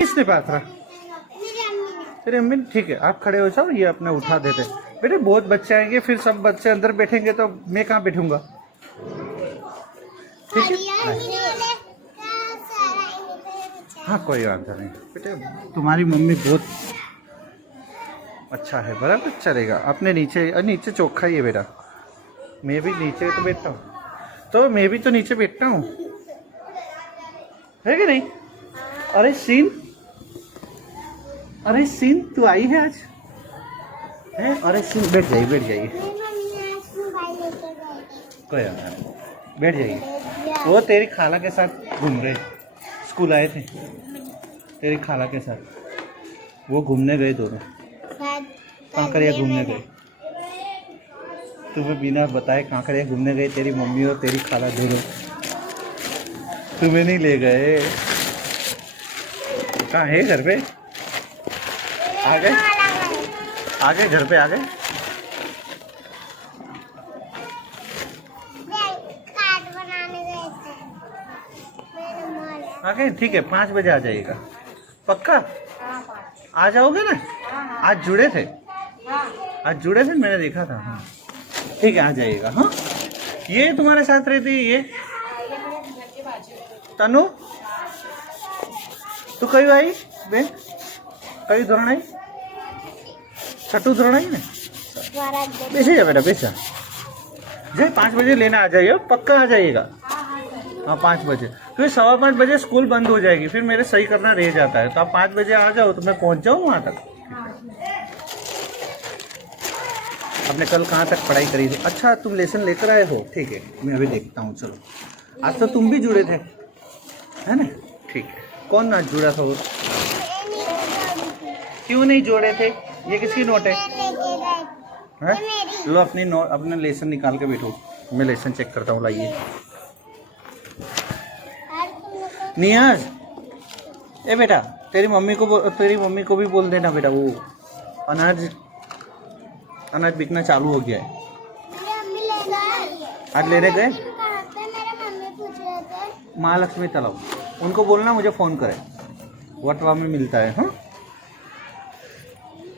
किसने पाथरा? तेरी अम्मी ने। ठीक है, आप खड़े हो जाओ, ये अपने उठा देते। बेटे बहुत बच्चे आएंगे, फिर सब बच्चे अंदर बैठेंगे तो मैं कहाँ बैठूंगा? ठीक है, हाँ कोई बात नहीं बेटे, तुम्हारी मम्मी बहुत अच्छा है, बराबर चलेगा। अपने नीचे चौखा ही है बेटा। मैं भी नीचे तो बैठता हूँ, तो मैं भी तो नीचे बैठता हूँ, है कि नहीं? अरे सीन तू आई है आज है? अरे सीन बैठ जाइए कोई बात नहीं, बैठ जाइए। वो तेरी खाला के साथ घूम रहे, स्कूल आए थे तेरी खाला के साथ, वो घूमने गए दोनों। कांकरिया घूमने गए, तुम्हें बिना बताए कांकरिया घूमने गए, तेरी मम्मी और तेरी खाला दोनों। तुम्हें नहीं ले गए? कहाँ है? घर पे आ गए घर पे आ गए। आ गए, ठीक है, 5 बजे आ जाइएगा पक्का? आ जाओगे ना? आज जुड़े थे, मैंने देखा था। हाँ ठीक है, आ जाइएगा। हाँ ये तुम्हारे साथ रहती है ये तनु? तू कहीं आई बेन? कहीं धोरण आई? छठू धोरण आई ना? बेचे जा बेटा, बेचा जाए। 5 बजे लेना आ जाइए, पक्का आ जाइएगा। हाँ 5 बजे, फिर 5:15 बजे स्कूल बंद हो जाएगी, फिर मेरे सही करना रह जाता है। तो आप 5 बजे आ जाओ तो मैं पहुंच जाऊँ वहाँ तक। आपने कल कहाँ तक पढ़ाई करी थी? अच्छा तुम लेसन लेकर आए हो, ठीक है, मैं अभी देखता हूँ। चलो आज तो तुम भी जुड़े थे, है ना? ठीक है, कौन आज जुड़ा था? और क्यों नहीं जोड़े थे? ये किसकी नोट है? लो अपने लेसन निकाल के बैठो, मैं लेसन चेक करता हूँ। लाइए नियाज, ए बेटा तेरी मम्मी को भी बोल देना बेटा, वो अनाज बिकना चालू हो गया है। आज लेने गए महालक्ष्मी तालाब, उनको बोलना मुझे फ़ोन करे, वटवा में मिलता है। हाँ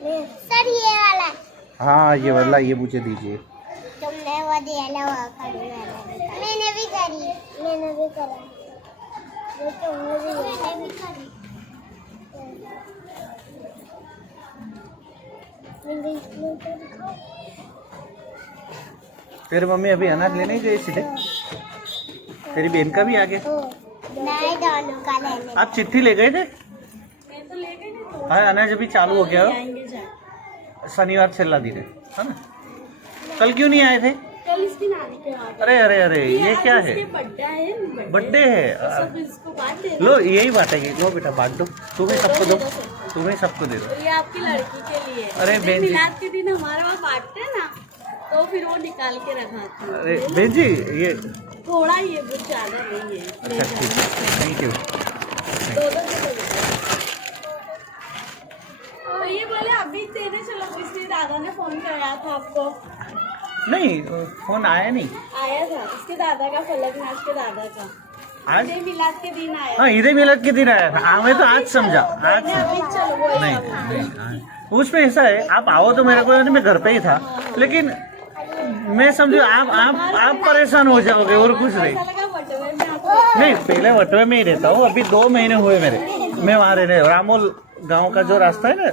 सर ये वाला, हाँ ये वाला, ये मुझे दीजिए। तुमने वो दिया ना, मैंने भी करा। तेरी मम्मी अभी अनाज लेने गई सीधे? तेरी बहन का भी आ गया? नहीं, दोनों का लेने। आप चिट्ठी ले गए थे? हाँ अनाज अभी चालू हो गया, शनिवार छेल्ला दिन है ना? कल क्यों नहीं आए थे? कल इसकी नानी के वहाँ अरे अरे अरे ये क्या है? बर्थडे है, लो यही बांटेगी। लो बेटा बांट दो, तुम्हें सबको दो, तुम्हें सबको दे दो। ये आपकी लड़की के लिए। अरे बहन जी, मिलाद के दिन हमारे वहाँ बांटते हैं ना, तो फिर वो निकाल के रखा था। अरे बहन जी ये थोड़ा ही है, बहुत ज्यादा नहीं है। अच्छा ठीक है, थैंक यू। तो ये बोले अभी देने चलो, इसलिए दादा ने फोन कराया था आपको। नहीं फोन आया नहीं। आया था इसके दादा का, फलक नाच के दादा का। आज ईद मिलाद के दिन आया। हाँ ईद मिलाद के दिन आया था। हाँ मैं तो आज समझा, आज अभी चलो वो नहीं उसमें ऐसा है, आप आओ तो मेरे को, मैं घर पे ही था, लेकिन मैं समझो आप परेशान हो जाओगे और कुछ नहीं। नहीं पहले वटवे में ही रहता हूँ, अभी 2 महीने हुए मेरे, मैं वहाँ रहने। रामोल गांव का जो रास्ता है ना,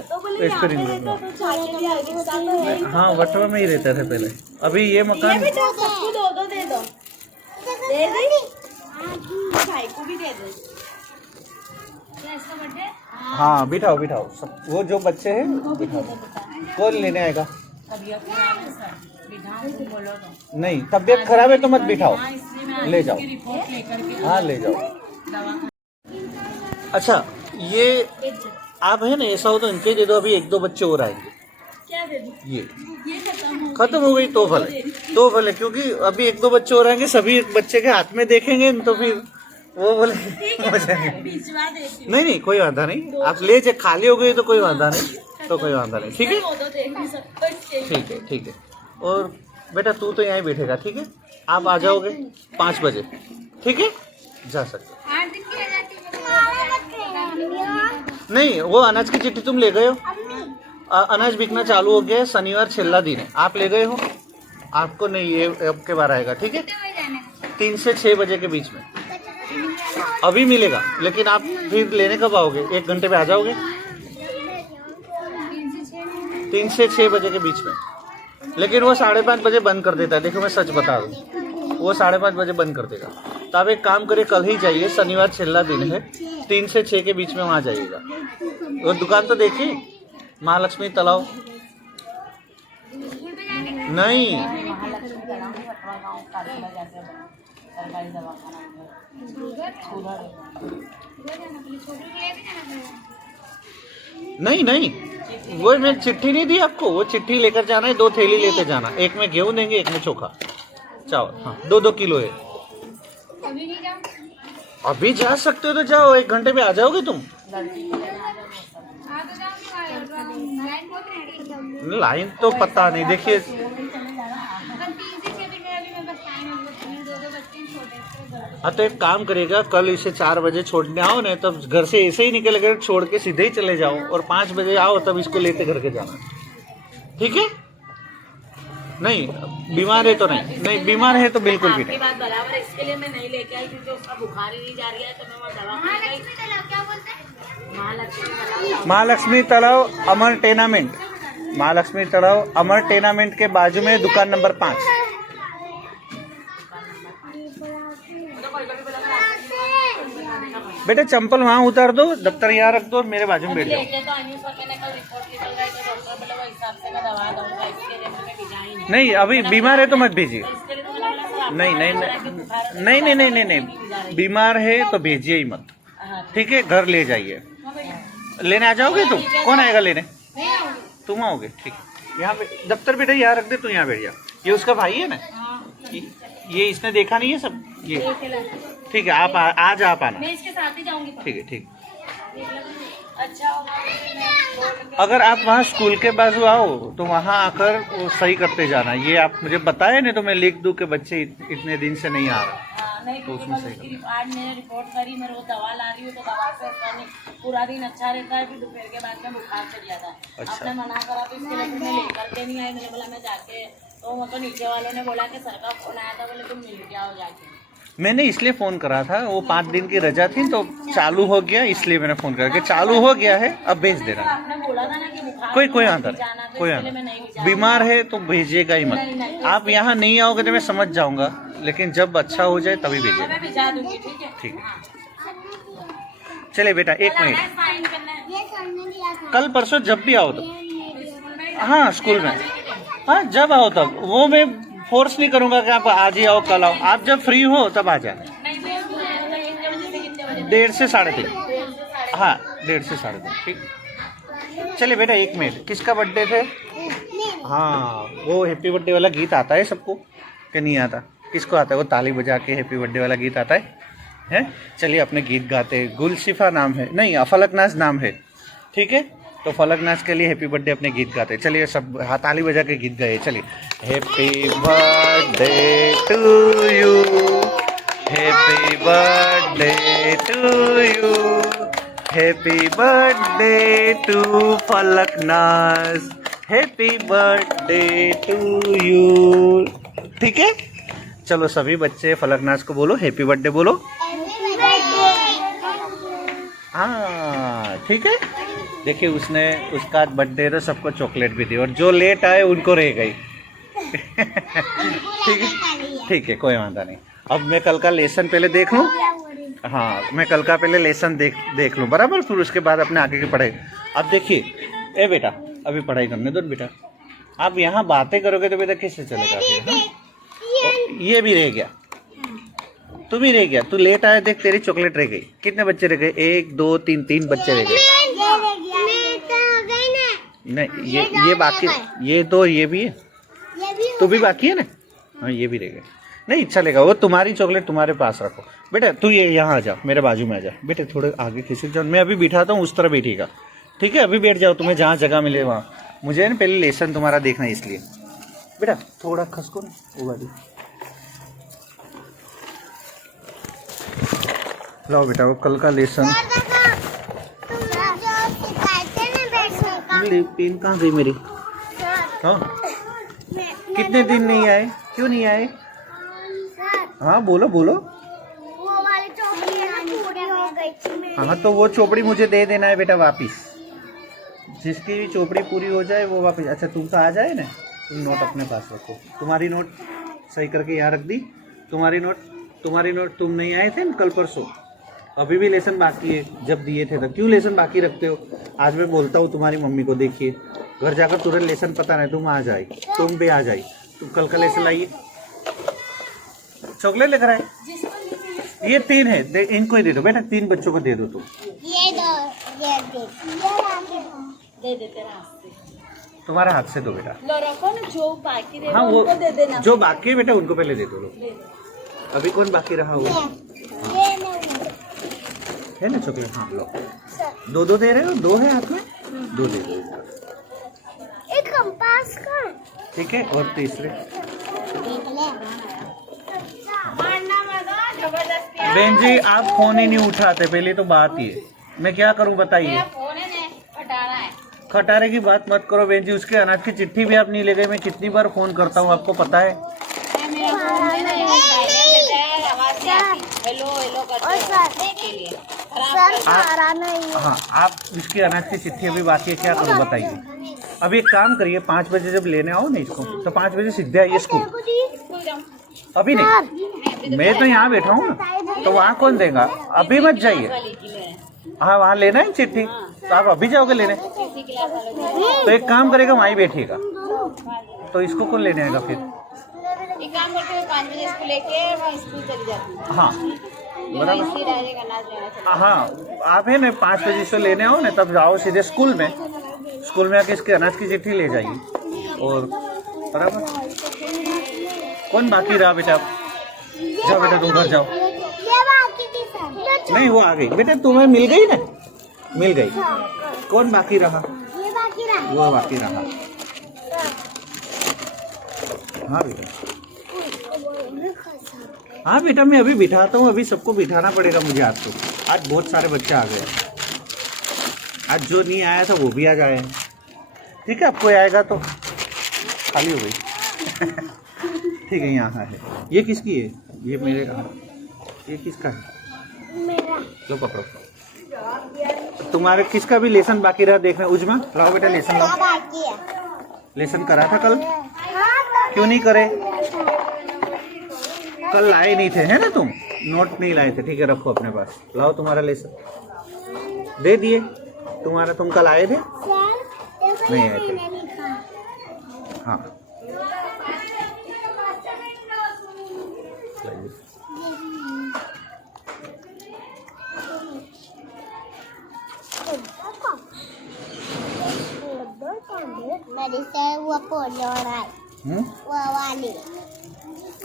हाँ वटवा में ही रहते थे पहले। अभी ये मकान दे दो भाई को भी दे दो। हाँ बिठाओ सब, वो जो बच्चे हैं बिठाओ। कौन लेने आएगा? नहीं तबीयत खराब है तो मत बिठाओ, ले जाओ। हाँ ले जाओ। अच्छा ये आप है ना, ऐसा हो तो इनके दे दो, अभी 1-2 बच्चे और आएंगे। क्या दे दूं? ये खत्म हो गई तो भले, क्योंकि अभी 1-2 बच्चे और आएंगे, सभी बच्चे के हाथ में देखेंगे तो फिर वो बोले मुझे भिजवा देती हूँ। नहीं कोई वादा नहीं, आप ले जाए, खाली हो गई तो कोई वादा नहीं, तो कोई वादा नहीं। ठीक है ठीक है। और बेटा तू तो यहीं बैठेगा, ठीक है? आप आ जाओगे 5 बजे, ठीक है? जा सकते। नहीं, वो अनाज की चिट्ठी तुम ले गए हो। अनाज बिकना चालू हो गया है, शनिवार छेल्ला दिन है, आप ले गए हो। आपको नहीं, ये आपके बार आएगा, ठीक है। 3 से 6 बजे के बीच में अभी मिलेगा, लेकिन आप फिर लेने कब आओगे? 1 घंटे में आ जाओगे। 3 से 6 बजे के बीच में, लेकिन वो 5:30 बजे बंद कर देता है। देखो मैं सच बता दूँ, वो 5:30 बजे बंद कर देगा। तो आप एक काम करिए, कल ही जाइए, शनिवार छेल्ला दिन है, 3 से 6 के बीच में वहाँ जाइएगा। वो दुकान तो देखिए, महालक्ष्मी तालाब नहीं, नहीं नहीं, वो मैं चिट्ठी नहीं दी आपको, वो चिट्ठी लेकर जाना है। 2 थैली लेते जाना, एक में गेहूं देंगे, एक में चोखा चावल। हाँ, 2-2 किलो है। अभी जा सकते हो तो जाओ, 1 घंटे में आ जाओगे तुम। लाइन तो पता नहीं, देखिए। हाँ, तो एक काम करेगा, कल इसे 4 बजे छोड़ने आओ ना, तब घर से ऐसे ही निकलेगा, छोड़ के सीधे ही चले जाओ, और 5 बजे आओ, तब इसको लेते घर के जाना, ठीक है। नहीं, बीमार है तो नहीं, बीमार है तो बिल्कुल भी नहीं। बात बराबर, इसके लिए मैं नहीं लेके आई क्योंकि उसका बुखार ही नहीं जा रही है, तो मैं वो दवा महालक्ष्मी तालाब अमर टेनामेंट, महालक्ष्मी तालाब अमर टेनामेंट के बाजू में दुकान नंबर 5। बेटा चंपल वहाँ उतार दो, दफ्तर यहाँ रख दो, और मेरे बाजू में बैठ जाओ। नहीं, अभी बीमार है तो मत भेजिए। नहीं नहीं नहीं नहीं नहीं नहीं नहीं, बीमार है तो भेजिए ही मत, ठीक है। घर ले जाइए। लेने आ जाओगे तुम? कौन आएगा लेने? तुम आओगे, ठीक है। यहाँ पे दफ्तर बेटा यहाँ रख दे, तू यहाँ बैठ जा। ये उसका भाई है ना, ये इसने देखा नहीं है सब ये, ठीक है। आप आज आप आना, मैं इसके साथ ही जाऊंगी। ठीक है, ठीक। अच्छा होगा। अगर आप वहाँ स्कूल के बाजू आओ तो वहाँ आकर वो सही करते जाना। ये आप मुझे बताए नहीं तो मैं लिख दूँ कि बच्चे इतने दिन से नहीं आ रहा। नहीं, तो उसमें सही आज मैंने रिपोर्ट करी, मेरे को दवा ला रही हूँ, तो दवा से असर नहीं, पूरा दिन अच्छा रहता है, फिर दोपहर के बाद में बुखार चढ़ जाता है। अच्छा। आपने मना करा तो इसके लिए फिर मैं लेकर के नहीं आई। मैंने बोला मैं जाके, तो मतलब नीचे वालों ने बोला कि सर का फोन आया था, बोले तुम मिल के आओ जाके। मैंने इसलिए फ़ोन करा था, वो 5 दिन की रजा थी तो चालू हो गया, इसलिए मैंने फ़ोन करा कि चालू हो गया है, अब भेज देना। आपने बोला था ना कि बुखार कोई आंसर नहीं, कोई आंसर। बीमार है तो भेजिएगा ही मत। आप यहाँ नहीं आओगे तो मैं समझ जाऊंगा, लेकिन जब अच्छा हो जाए तभी भेजिएगा, मैं भिजा दूंगी, ठीक है। ठीक है। चलिए बेटा 1 मिनट, साइन करना है। ये करने दिया था। कल परसों जब भी आओ तो। हाँ, स्कूल में, हाँ जब आओ तब। वो मैं फोर्स नहीं करूंगा कि आप आज ही आओ कल आओ, आप जब फ्री हो तब आ जाना। नहीं, कितने बजे से कितने बजे? 1:30 से 3:30। हाँ, 1:30 से 3:30, ठीक। चलिए बेटा 1 मिनट, किसका बर्थडे थे? हाँ, वो हैप्पी बर्थडे वाला गीत आता है सबको कि नहीं आता? किसको आता है? वो ताली बजा के हैप्पी बर्थडे वाला गीत आता है? चलिए अपने गीत गाते हैं। गुलशिफा नाम है, नहीं फलकनाज नाम है, ठीक है। तो फलकनाज के लिए हैप्पी बर्थडे अपने गीत गाते हैं। चलिए सब ताली बजा के गीत गाए। चलिए, happy birthday to you, happy birthday to you, happy birthday to Falaknaz, happy birthday to you, ठीक है। चलो सभी बच्चे फलकनाज को बोलो हैप्पी बर्थडे बोलो। हाँ ठीक है। देखिए उसने, उसका बर्थडे तो सबको चॉकलेट भी दी, और जो लेट आए उनको रह गई। ठीक है, ठीक है, कोई वादा नहीं। अब मैं कल का लेसन पहले देख लूँ। हाँ, मैं कल का पहले लेसन देख लूँ बराबर, फिर उसके बाद अपने आगे की पढ़ाई। अब देखिए, ए बेटा अभी पढ़ाई करने दो बेटा। आप यहाँ बातें करोगे तो बेटा कैसे चलेगा फिर? ये भी रह गया, तू भी रह गया। तू लेट आया, देख तेरी चॉकलेट रह गई। कितने बच्चे रह गए? 1 2 3 3 बच्चे रह गए। नहीं, ये बाकी, ये तो ये भी है, तू भी बाकी है ना। हाँ, ये भी रह गए। नहीं चलेगा, वो तुम्हारी चॉकलेट तुम्हारे पास रखो बेटा। तू ये यहाँ आ जा, मेरे बाजू में आ जा बेटे, थोड़े आगे खिसक जाओ। मैं अभी बिठाता हूँ, उस तरह बैठेगा, ठीक है। अभी बैठ जाओ, तुम्हें जहाँ जगह मिले वहाँ। मुझे ना पहले लेसन तुम्हारा देखना है, इसलिए बेटा थोड़ा खसको ना वो गाड़ी। लाओ बेटा वो कल का लेसन। पेन कहाँ गई मेरी? हाँ कितने दिन नहीं आए, क्यों नहीं आए? हाँ बोलो बोलो। वो वाली चौपड़ी है ना, पूरी हो गई थी मेरी। हाँ तो वो चोपड़ी मुझे दे देना है बेटा वापिस। जिसकी भी चोपड़ी पूरी हो जाए वो वापिस। अच्छा तुमका आ जाए ना, तुम नोट अपने पास रखो। तुम्हारी नोट सही करके यहाँ रख दी। तुम्हारी नोट तुम नहीं आए थे ना कल परसों, अभी भी लेसन बाकी है। जब दिए थे तब क्यों लेसन बाकी रखते हो? आज मैं बोलता हूँ तुम्हारी मम्मी को, देखिए घर जाकर तुरंत लेसन पता नहीं, तुम आ जाए, तुम भी आ जाए। तुम कल का लेसन लाइए। चॉकलेट लेकर आए। ये 3 है, इनको ही दे दो बेटा, 3 बच्चों को दे दो तुम। ये दो, ये दे। दे दे तेरा हाथ से। तुम्हारा हाथ से दो बेटा। लो रखो ना, जो बाकी रहे हाँ वो उनको दे देना। जो बाकी है बेटा उनको पहले दे दो। लो अभी कौन बाकी रहा हुआ ये नहीं। है ना चॉकलेट? हाँ लो, 2 दे रहे हो, 2 है हाथ में, 2 दे दो। एक कंपास का। ठीक है, और तीसरे देख ले। मारना मत, जबरदस्ती। बहन जी आप फोन ही नहीं उठाते, पहले तो बात ये, मैं क्या करूं बताइए? मेरा फोन है ना, हटाना है। खटारे की बात मत करो बहन जी, उसके अनाज की चिट्ठी भी आप नहीं ले गए। मैं कितनी बार फोन करता हूँ आपको पता है? मेरा फोन है ना, साइलेंट है, आवाज नहीं आती। हेलो हेलो करते हैं के लिए खराब सर सारा नहीं। हाँ आप इसकी अनाज की चिट्ठी अभी बाकी है, क्या करूँ बताइए? अभी एक काम करिए, 5 बजे जब लेने आओ ना इसको, तो 5 बजे सीधे आइए स्कूल। अभी नहीं, मैं तो यहाँ बैठा हूँ ना, तो वहाँ कौन देगा? अभी मत जाइए। हाँ वहाँ लेना है चिट्ठी, तो आप अभी जाओगे लेने? तो एक काम करेगा, वहीं बैठिएगा, तो इसको कौन लेने आएगा फिर? एक काम करके मैं 5 बजे स्कूल लेके मैं स्कूल चली जाती हूँ। हाँ बराबर। इसी डायरेक्ट अनाज लेना चला। हाँ आप है ना 5 बजे से लेने आओ ना, तब जाओ सीधे स्कूल में। स्कूल में आके इसके अनाज की चिट्ठी ले जाइए। और बराबर कौन बाकी रहा बेटा? जाओ बेटा तुम घर जाओ। ये बाकी थी सर। नहीं वो आ गई बेटा, तुम्हें मिल गई ना, मिल गई। कौन बाकी रहा? ये बाकी रहा। वो बाकी रहा। हाँ बेटा, हाँ बेटा मैं अभी बिठाता हूँ, अभी सबको बिठाना पड़ेगा मुझे आज तो। आज बहुत सारे बच्चे आ गए, आज जो नहीं आया था वो भी आ जाए। ठीक है, आपको आएगा तो खाली हो गई। ठीक है, यहाँ है। ये किसकी है? ये मेरे। ये किसका है? मेरा। लो पकड़ो। तुम्हारे किसका भी लेसन बाकी रहा देखना। उजमा लाओ बेटा लेसन लाओ। बाकी है। लेसन करा था कल? हाँ, क्यों नहीं करे? कल लाए नहीं थे है ना तुम? नोट नहीं लाए थे, ठीक है रखो अपने पास। लाओ तुम्हारा लेसन दे दिए तुम्हारा। तुम कल आए थे? सर नहीं आए थे। मैंने लिखा। हाँ लाइए। मेरी से वो पोलियो रहा है। वो वाली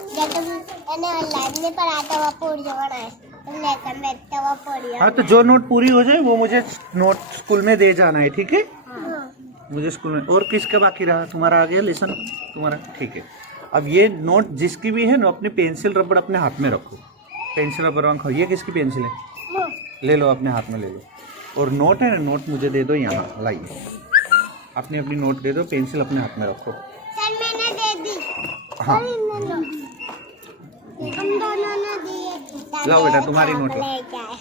जब तुम ऑनलाइन में पढ़ा था वो पोलियो रहा है, तुम लेकर बैठते वो पोलियो। हाँ तो जो नोट पूरी हो जाए वो मुझे नोट स्कूल में दे जाना है, ठीक है? मुझे स्कूल में। और किसका बाकी रहा? तुम्हारा आ गया लेसन तुम्हारा, ठीक है। अब ये नोट जिसकी भी है ना, अपनी पेंसिल रबड़ अपने हाथ में रखो। पेंसिल रबड़ रखो। ये किसकी पेंसिल है? ले लो अपने हाथ में ले लो। और नोट है ना, नोट मुझे दे दो यहाँ, लाइए अपनी अपनी नोट दे दो। पेंसिल अपने हाथ में रखो। सर मैंने दे दी। हाँ हम दोनों ने दिए। लाओ बेटा तुम्हारी नोट लो। लेके आए।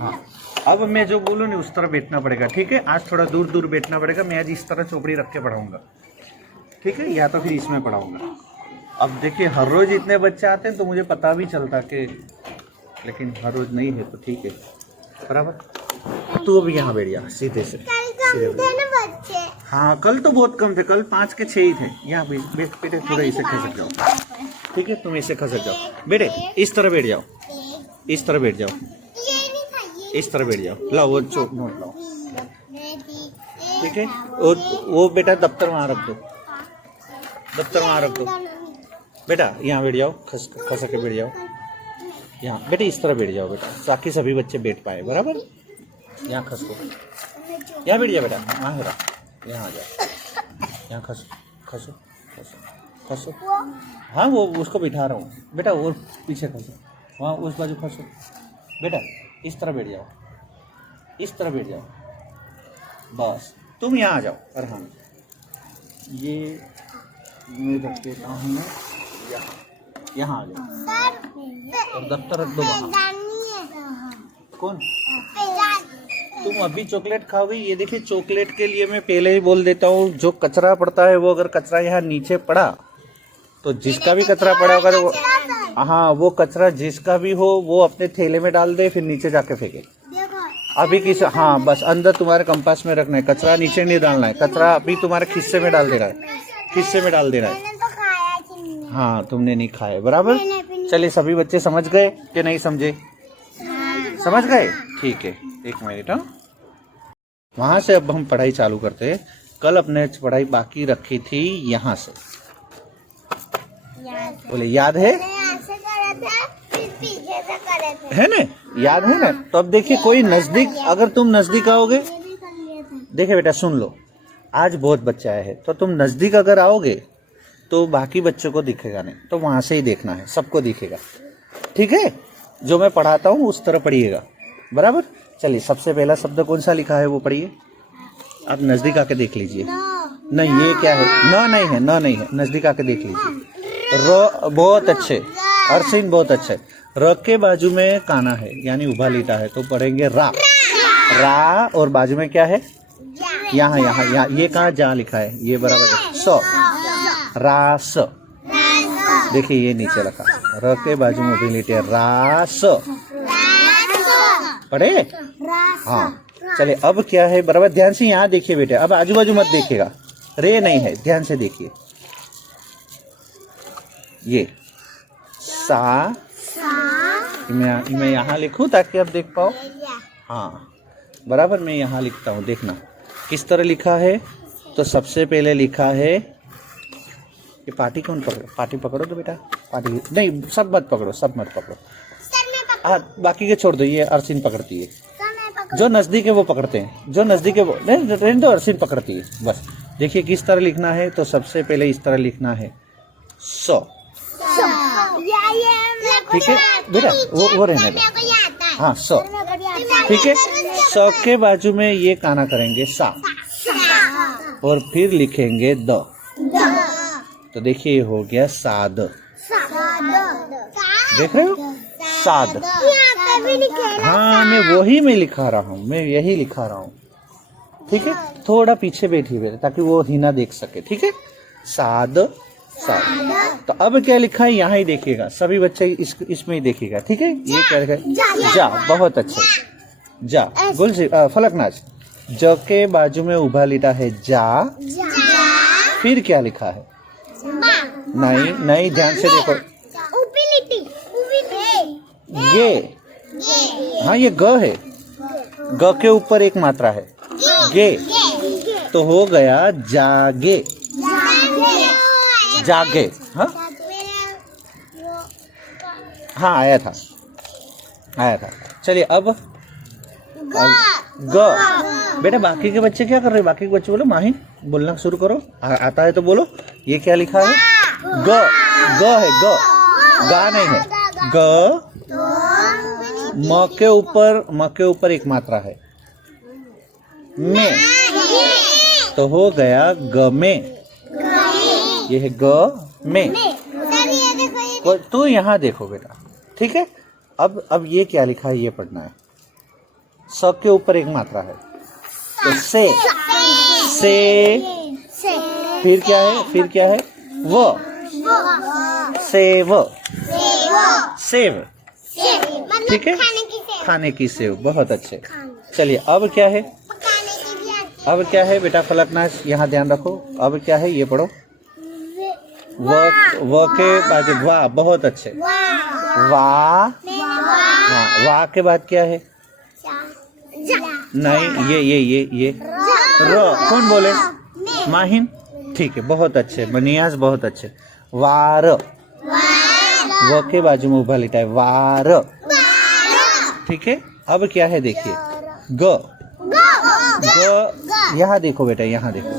हाँ अब मैं जो बोलूँ ना उस तरह बैठना पड़ेगा, ठीक है? आज थोड़ा दूर दूर बैठना पड़ेगा। मैं आज इस तरह चौपड़ी रख के पढ़ाऊँगा, ठीक है? या तो फिर इसमें पढ़ाऊँगा। अब देखिए हर रोज़ इतने बच्चे आते हैं तो मुझे पता भी चलता कि, लेकिन हर रोज़ नहीं है तो ठीक है बराबर। तू अभी यहाँ बैठ जा सीधे से। कल कम थे ना बच्चे। हाँ कल तो बहुत कम थे, कल 5 के 6 ही थे। यहाँ बैठ बेटे, थोड़ा इसे खसक जाओ, ठीक है? तुम इसे खसक जाओ बेटे, इस तरह बैठ जाओ, इस तरह बैठ जाओ, ये नहीं था, ये इस तरह बैठ जाओ। लाओ वो चौक नोट लाओ, दी। ठीक है? वो बेटा दफ्तर वहाँ रख दो, दफ्तर वहाँ रख दो बेटा। यहाँ बैठ जाओ, खस के बैठ जाओ यहाँ बेटे, इस तरह बैठ जाओ बेटा, ताकि सभी बच्चे बैठ पाए बराबर। यहाँ खस को, यहाँ बैठ जा बेटा, वहाँ है यहाँ आ जाओ, यहाँ खसो खसो खसो खसो। हाँ वो उसको बिठा रहा हूँ बेटा, और पीछे खसो, वहाँ उस बाजू खसो बेटा। इस तरह बैठ जाओ, इस तरह बैठ जाओ बस। तुम यहाँ आ जाओ अरहान, ये मैं रख देता हूँ मैं यहाँ आ जाओ और दफ्तर रख दो वहाँ। कौन? तुम अभी चॉकलेट खाओगे? ये देखिए चॉकलेट के लिए मैं पहले ही बोल देता हूँ, जो कचरा पड़ता है वो अगर कचरा यहाँ नीचे पड़ा तो जिसका भी कचरा पड़ा होगा वो, हाँ वो कचरा जिसका भी हो वो अपने थैले में डाल दे, फिर नीचे जाके फेंके। अभी किस, हाँ बस अंदर तुम्हारे कंपास में रखना है, कचरा नीचे नहीं डालना है, कचरा अभी तुम्हारे खिस्से में डाल देना है, खिस्से में डाल देना है। हाँ तुमने नहीं खाया, बराबर। चलिए सभी बच्चे समझ गए कि नहीं समझे? समझ गए, ठीक है। एक मिनट, हाँ वहां से अब हम पढ़ाई चालू करते हैं। कल अपने पढ़ाई बाकी रखी थी यहाँ से, बोले याद है? है ना, याद है ना? तो अब देखिए कोई नजदीक, अगर तुम नजदीक आओगे, देखिए बेटा सुन लो, आज बहुत बच्चे आए हैं तो तुम नजदीक अगर आओगे तो बाकी बच्चों को दिखेगा नहीं, तो वहां से ही देखना है, सबको दिखेगा, ठीक है? जो मैं पढ़ाता हूँ उस तरह पढ़िएगा, बराबर। चलिए सबसे पहला शब्द कौन सा लिखा है वो पढ़िए, आप नजदीक आके देख लीजिए। नहीं ये क्या है? न नहीं है, न नहीं है, नजदीक आके देख लीजिए। र, बहुत अच्छे अरसिन, बहुत अच्छे। र के बाजू में काना है यानी उभा लीटा है, तो पढ़ेंगे रा। रा और बाजू में क्या है? यहाँ यहाँ यहाँ, ये कहाँ जा लिखा है? ये बराबर है, स, रास। देखिए ये नीचे रखा, र के बाजू में उभे लीटे, रास पढ़े? हाँ चलिए अब क्या है, बराबर ध्यान से यहाँ देखिए बेटे, अब आजू बाजू मत देखिएगा, रे नहीं है, ध्यान से देखिए। ये सा, मैं यहाँ लिखूं ताकि आप देख पाओ। हाँ बराबर, मैं यहाँ लिखता हूँ, देखना किस तरह लिखा है। तो सबसे पहले लिखा है, ये पार्टी कौन पकड़ो? पार्टी पकड़ो तो बेटा, पार्टी नहीं, सब मत पकड़ो, सब मत पकड़ो, हाँ बाकी के छोड़ दो, ये अरसिन पकड़ती है। जो नजदीक है वो पकड़ते हैं, जो नजदीक है वो नहीं, तो अरसिन पकड़ती है। बस देखिए किस तरह लिखना है, तो सबसे पहले इस तरह लिखना है, सो, ठीक है बेटा, वो रहने दो, हाँ सो, ठीक है। सो के बाजू में ये काना करेंगे सा, और फिर लिखेंगे द, तो देखिए ये हो गया साद, देख रहे हो, साद। हाँ मैं वही में लिखा रहा हूँ, मैं यही लिखा रहा हूँ, ठीक है। थोड़ा पीछे बैठिए ताकि वो हिना देख सके, ठीक है। साद, साद। तो अब क्या लिखा है यहाँ ही देखिएगा, सभी बच्चे इसमें ही देखिएगा, ठीक है। ये क्या लिखा है? जा, बहुत अच्छे, जा। गुल से फलकनाज, ज के बाजू में उभा लिटा है जा, फिर क्या लिखा है? नहीं नहीं, ध्यान से देखो, ये, हाँ ये ग है, ग के ऊपर एक मात्रा है, गे, तो हो गया जागे, जागे। हाँ हाँ आया था, आया था। चलिए अब ग, बेटा बाकी के बच्चे क्या कर रहे हैं? बाकी के बच्चे बोलो, माहिन बोलना शुरू करो, आता है तो बोलो। ये क्या लिखा है? ग, ग है, ग, गा नहीं है, ग। म के ऊपर एक मात्रा है, में, तो हो गया ग में, ये है ग में। तो यहाँ देखो बेटा, ठीक है। अब ये क्या लिखा है ये पढ़ना है। स के ऊपर एक मात्रा है, तो से, फिर क्या है? फिर क्या है? वो, सेव, सेव, ठीक है, खाने की सेव, बहुत अच्छे। चलिए अब क्या है? अब क्या है बेटा फलकनाज, यहाँ ध्यान रखो। अब क्या है ये पढ़ो, व के बाद वाह, बहुत अच्छे, वाह। हाँ वाह के बाद क्या है? नहीं, ये र, कौन बोले? माहिन, ठीक है, बहुत अच्छे, मनियाज बहुत अच्छे। वार, व के बाजू में उभा लिटा है, वार, ठीक है। अब क्या है देखिए, ग, ग, यहाँ देखो बेटा, यहाँ देखो,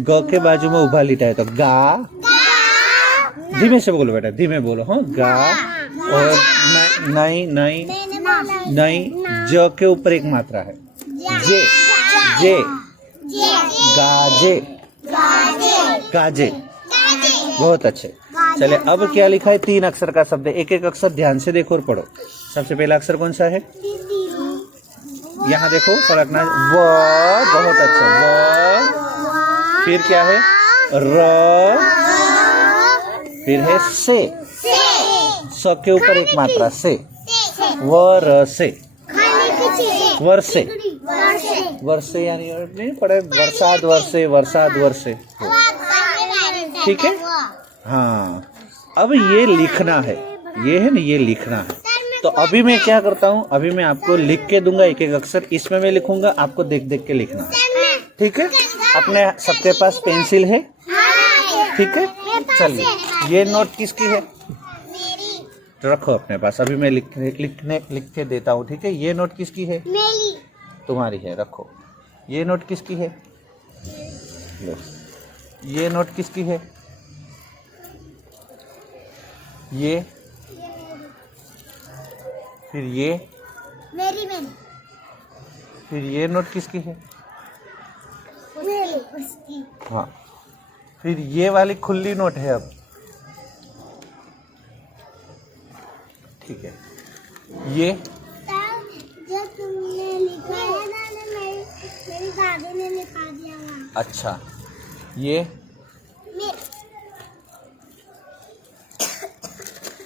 ग के बाजू में उभा लिटा है, तो गा, धीमे से बोलो बेटा, धीमे बोलो, हाँ गा। और नहीं नहीं नहीं, ज के ऊपर एक मात्रा है, जे, जे, गाजे, गाजे, बहुत अच्छे। चले अब क्या लिखा है? 3 अक्षर का शब्द है। एक एक अक्षर ध्यान से देखो और पढ़ो। सबसे पहला अक्षर कौन सा है? यहाँ देखो, फलकना व, बहुत अच्छा व। फिर क्या है? र, फिर है से, स के ऊपर एक मात्रा से, वर से, वर्षे, वर्षे यानी नहीं पढ़े? वर्षाद वर्षे, वर्षाद वर्षे, ठीक है। हाँ, अब ये लिखना है, ये है ना, ये लिखना है। तो अभी मैं क्या करता हूँ, अभी मैं आपको लिख के दूंगा एक एक अक्षर, इसमें मैं लिखूंगा, आपको देख देख के लिखना है, ठीक है। अपने सबके पास पेंसिल है, ठीक है। चलिए, ये नोट किसकी है? रखो अपने पास, अभी मैं लिख के देता हूँ, ठीक है। ये नोट किसकी है? तुम्हारी है, रखो। ये नोट किसकी है? लो। ये नोट किसकी है? ये, फिर ये, मेरी, फिर ये नोट किसकी है? उसकी। हाँ, फिर ये वाली खुली नोट है अब, ठीक है। ये जो तुमने लिखा है ना, मेरी दादी ने लिखा दिया वहाँ। अच्छा, ये,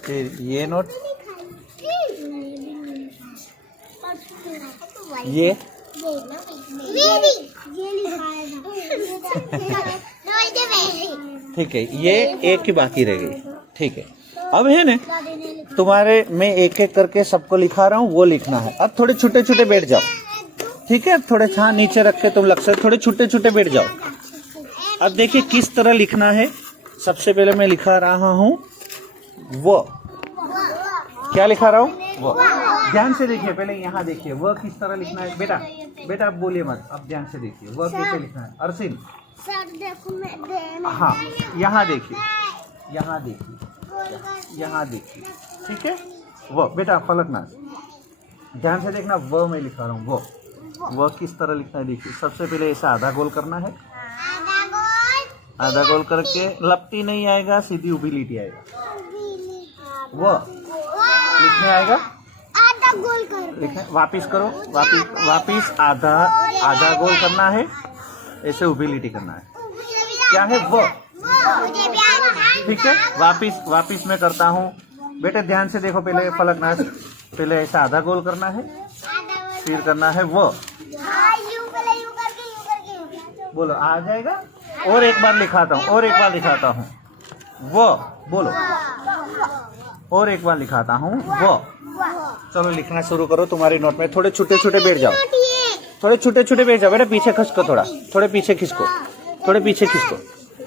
फिर ये नोट, ये, ठीक है। ये एक ही बाकी रह गई, ठीक है। अब है ना, तुम्हारे मैं एक एक करके सबको लिखा रहा हूँ, वो लिखना है। अब थोड़े छोटे छोटे बैठ जाओ, ठीक है। थोड़े छान नीचे रख के तुम लक्ष्य, थोड़े छोटे छोटे बैठ जाओ। अब देखिए किस तरह लिखना है। सबसे पहले मैं लिखा रहा हूँ वो, क्या लिखा रहा हूँ? वो। ध्यान से देखिए, पहले यहाँ देखिए, वह किस तरह लिखना है। बेटा बेटा आप बोलिए मत, अब ध्यान से देखिए, वह कैसे लिखना है। अर्सिन, सर देखो मैं हाँ, यहाँ देखिए, यहाँ देखिए, यहाँ देखिए, ठीक है। वो बेटा फलकनाथ, ध्यान से देखना, वह मैं लिखा रहा हूँ। वह किस तरह लिखना है देखिए। सबसे पहले ऐसा आधा गोल करना है, आधा गोल करके लपटी नहीं आएगा, सीधी उभी लीटी आएगा। वो लिखने आएगा, आधा गोल कर, लिखने वापिस करो, वापिस आधा गोल करना है, ऐसे उभी लीटी करना है। क्या है? वो, ठीक है। वापिस मैं करता हूँ। बेटे ध्यान से देखो, पहले फलकनाथ, पहले ऐसा आधा गोल करना है, फिर करना है वो। बोलो, आ जाएगा। और एक बार लिखाता हूँ, वो बोलो, और एक बार लिखाता हूँ वो। चलो लिखना शुरू करो। तुम्हारी नोट में थोड़े छोटे छोटे बैठ जाओ, थोड़े छोटे छोटे बैठ जाओ। बेटा पीछे खिसको, थोड़े पीछे खिसको,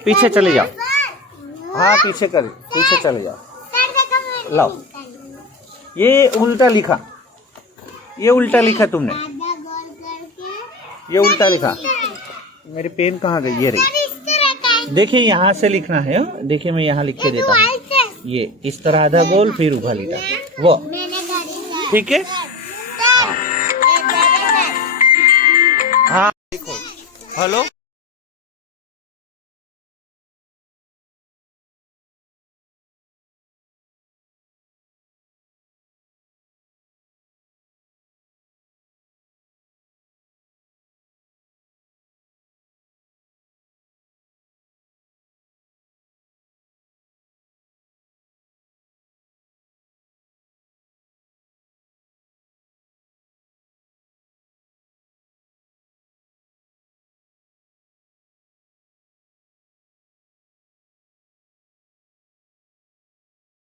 पीछे चले जाओ। हाँ, पीछे चले जाओ। लाओ, ये उल्टा लिखा तुमने, ये उल्टा लिखा। मेरी पेन कहाँ गई? ये रही। देखिए यहाँ से लिखना है। देखिए मैं यहाँ लिख के देता हूँ। ये इस तरह आधा गोल, फिर उभा लीटा, वो, ठीक है। हाँ लिखो। हेलो,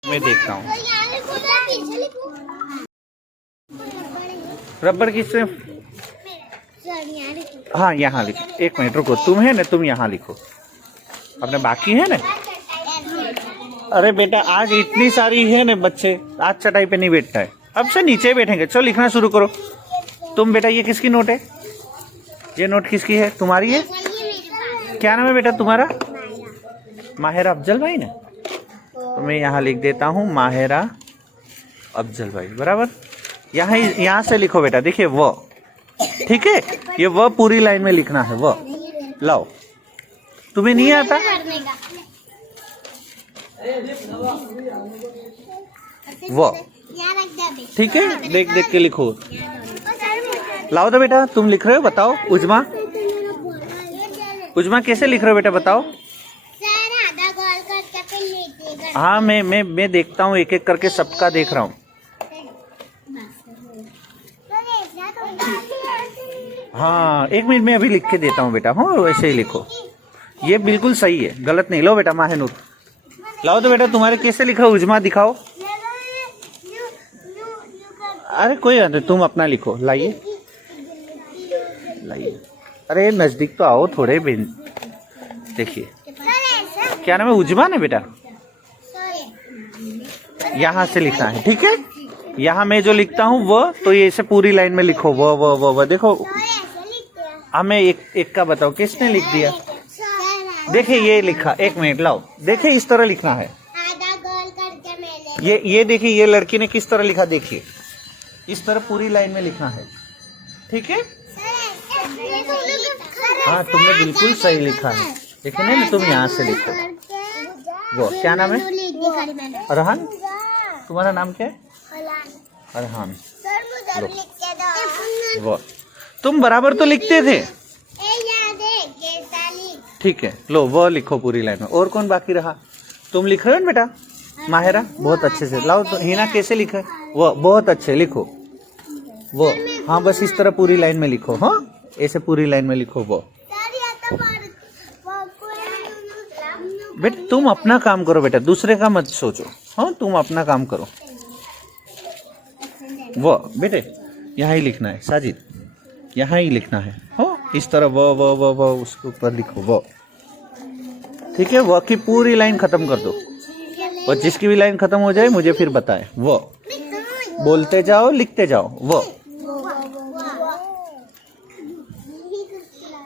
मैं देखता हूँ। रबड़ किससे? हाँ यहाँ लिखो। एक मिनट रुको, तुम है ना, तुम यहाँ लिखो। अपने बाकी है ना। अरे बेटा आज इतनी सारी है ना बच्चे, आज चटाई पे नहीं बैठता है, अब से नीचे बैठेंगे। चलो लिखना शुरू करो। तुम बेटा, ये किसकी नोट है? ये नोट किसकी है? तुम्हारी है? क्या नाम है बेटा तुम्हारा? माहिरा अफजल भाई ना। तो मैं यहाँ लिख देता हूँ माहिरा अफजल भाई, बराबर। यहाँ से लिखो बेटा। देखिए वो, ठीक है, ये व पूरी लाइन में लिखना है। व लाओ, तुम्हें नहीं आता? करने का व यहाँ रख दे अभी। ठीक है, देख देख के लिखो। लाओ तो बेटा, तुम लिख रहे हो, बताओ। उजमा, उजमा कैसे लिख रहे हो बेटा, बताओ। सर आधा गोल करके फिर नीचे हाँ, मैं देखता हूँ, एक एक करके सबका देख रहा हूँ। हाँ, एक मिनट में अभी लिख के देता हूँ बेटा। हाँ, वैसे ही लिखो, ये बिल्कुल सही है, गलत नहीं। लो बेटा माहिनूर, लाओ तो बेटा, तुम्हारे कैसे लिखा है उजमा, दिखाओ। अरे कोई बात नहीं, तुम अपना लिखो। लाइए लाइए, अरे नजदीक तो आओ थोड़े। देखिए, क्या नाम है, उजमा ना बेटा। यहाँ से लिखना है, ठीक है। यहाँ मैं जो लिखता हूँ वो, तो ये इसे पूरी लाइन में लिखो। वो देखो। हमें एक का बताओ, किसने लिख दिया? देखिए ये लिखा, एक मिनट लाओ, देखिए इस तरह लिखना है। आधा गोल करके मैंने ये देखिए, ये लड़की ने किस तरह लिखा, देखिए इस तरह पूरी लाइन में लिखना है, ठीक है। हाँ, तुमने बिल्कुल सही लिखा है। देखिए नहीं, तुम यहाँ से लिखो। वो क्या नाम है? अरहान। तुम्हारा नाम क्या है? अरहान। लो, वो तुम बराबर तो लिखते थे, ठीक है। लो वो लिखो पूरी लाइन में। और कौन बाकी रहा? तुम लिख रहे हो ना बेटा, माहिरा, बहुत अच्छे से। लाओ तो, हिना कैसे लिखा? वो बहुत अच्छे, लिखो वो। हाँ, बस इस तरह पूरी लाइन में लिखो। हाँ, ऐसे पूरी लाइन में लिखो वो। बेटा तुम अपना काम करो बेटा, दूसरे का मत सोचो। हाँ, तुम अपना काम करो। वो बेटे यहाँ ही लिखना है, साजिद यहाँ ही लिखना है। हो, इस तरह वो उसके ऊपर लिखो वो, ठीक है। वो की पूरी लाइन खत्म कर दो, और जिसकी भी लाइन खत्म हो जाए मुझे फिर बताए। वो बोलते जाओ, लिखते जाओ। वो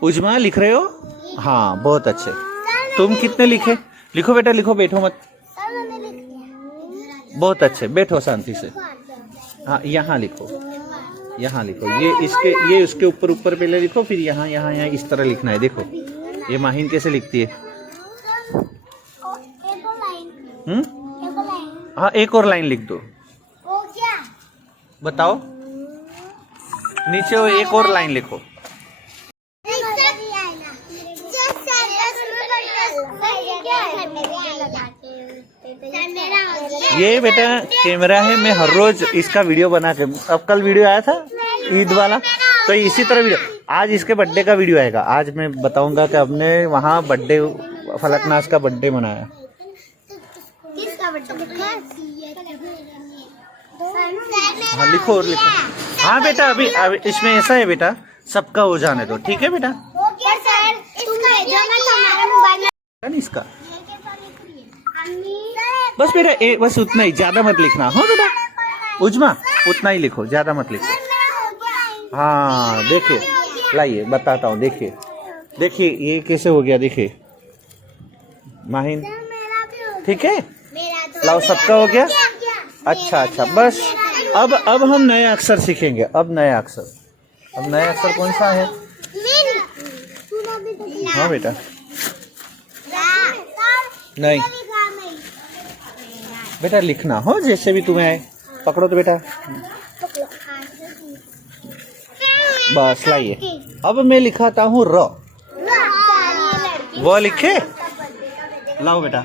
उजमा लिख रहे हो? हाँ, बहुत अच्छे। तुम कितने लिखे? लिखो बेटा, लिखो, बैठो मत। बहुत अच्छे, बैठो शांति से। हाँ, यहाँ लिखो, यहाँ लिखो। ये उसके ऊपर पहले लिखो, फिर यहाँ इस तरह लिखना है। देखो ये माहिन कैसे लिखती है। हाँ, एक और लाइन लिख दो। बताओ, नीचे वो एक और लाइन लिखो। ये बेटा कैमरा है, मैं हर रोज इसका वीडियो बना के, अब कल वीडियो आया था ईद वाला, तो इसी तरह वीडियो, आज इसके बर्थडे का वीडियो आएगा। आज मैं बताऊंगा कि हमने वहाँ बर्थडे, फलकनाज का बर्थडे मनाया। हाँ, लिखो और लिखो। हाँ बेटा, अभी इसमें ऐसा है बेटा, सबका हो जाने दो, ठीक है बेटा। इसका बस बेटा, बस उतना ही, ज्यादा मत लिखना। हाँ बेटा उजमा, उतना ही लिखो, ज्यादा मत लिखो। हाँ देखिए, लाइए बताता हूँ। देखिए ये कैसे हो गया, देखिए माहिन, ठीक है। लाओ, सबका हो गया। अच्छा, बस अब हम नए अक्षर सीखेंगे। अब नया अक्षर कौन सा है? हाँ बेटा, नहीं बेटा, लिखना हो जैसे भी तुम्हें आए। पकड़ो तो बेटा, बस लाइए। अब मैं लिखाता हूँ र। वो लिखे, लाओ बेटा,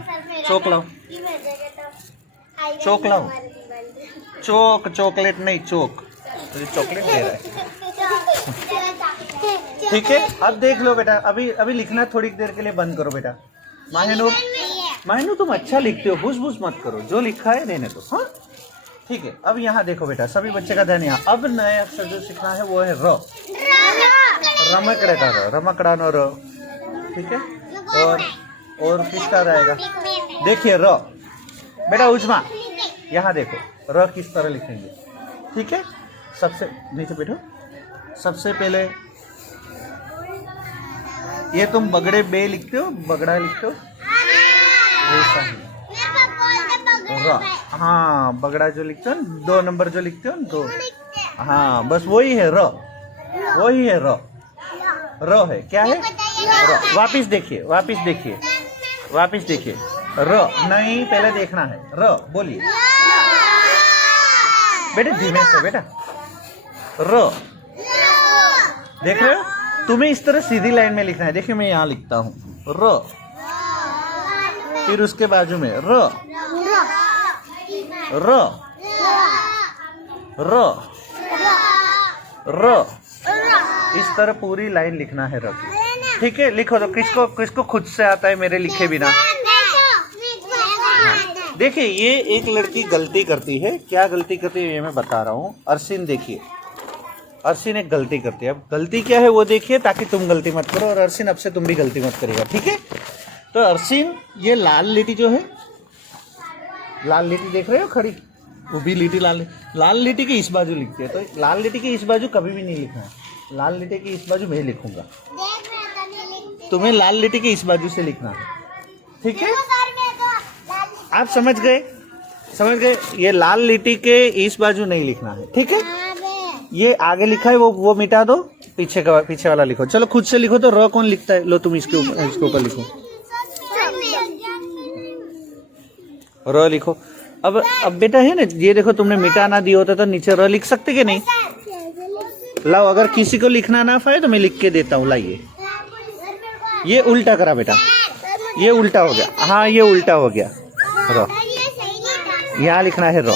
चौक लाओ, चॉकलेट नहीं, चौक। तुझे चॉकलेट दे रहा है, ठीक है। अब देख लो बेटा, अभी लिखना थोड़ी देर के लिए बंद करो बेटा। माहिनू तुम अच्छा लिखते हो, हुस मत करो, जो लिखा है देने दो। हाँ ठीक है। अब यहाँ देखो बेटा, सभी बच्चे का ध्यान यहाँ। अब नए अक्षर जो सीखना है वो है र। रमकड़ा नो र, ठीक है। और किसका रहेगा? देखिए र। बेटा उजमा, यहाँ देखो, र किस तरह लिखेंगे, ठीक है। सबसे नीचे बैठो। सबसे पहले ये तुम बगड़े बे लिखते हो, बगड़ा लिखते हो, वैसा ही र। हाँ, बगड़ा जो लिखते हो, 2 नंबर जो लिखते हो, 2। हाँ, बस वही है र। वही है र है, क्या है र। वापिस देखिए, वापिस देखिए, वापिस देखिए, र नहीं, पहले देखना है र, बोलिए बेटे धीमे से बेटा, र देख रहे हो, तुम्हें इस तरह सीधी लाइन में लिखना है। देखिए मैं यहाँ लिखता हूँ र, फिर उसके बाजू में र, र, र, र, इस तरह पूरी लाइन लिखना है र की। ठीक है, लिखो तो किसको किसको खुद से आता है मेरे लिखे बिना। देखिए ये एक लड़की गलती करती है, क्या गलती करती है ये मैं बता रहा हूँ। अर्शिन देखिए, अर्शिन एक गलती करती है। अब गलती क्या है वो देखिए, ताकि तुम गलती मत करो, और अर्शिन अब से तुम भी गलती मत करेगा, ठीक है। तो अर्शिन ये लाल लिटी जो है, लाल लिटी देख रहे हो खड़ी, वो भी लिटी लाल लिटी की इस बाजू लिखती है, तो लाल लिटी की इस बाजू कभी भी नहीं लिखना है। लाल लिटी की इस बाजू मैं लिखूंगा, तुम्हें लाल लिटी की इस बाजू से लिखना है, ठीक है। आप समझ गए, समझ गए। ये लाल लिटी के इस बाजू नहीं लिखना है, ठीक है। ये आगे लिखा है वो मिटा दो, पीछे का पीछे वाला लिखो। चलो खुद से लिखो तो र कौन लिखता है, लो तुम इसके ऊपर लिखो, र लिखो। अब बेटा है ना, ये देखो तुमने मिटा ना दिया होता तो नीचे र लिख सकते कि नहीं। लाओ, अगर किसी को लिखना ना पाए तो मैं लिख के देता हूँ, लाइए। ये उल्टा करा बेटा, ये उल्टा हो गया, हाँ ये उल्टा हो गया। र यहाँ लिखना है र,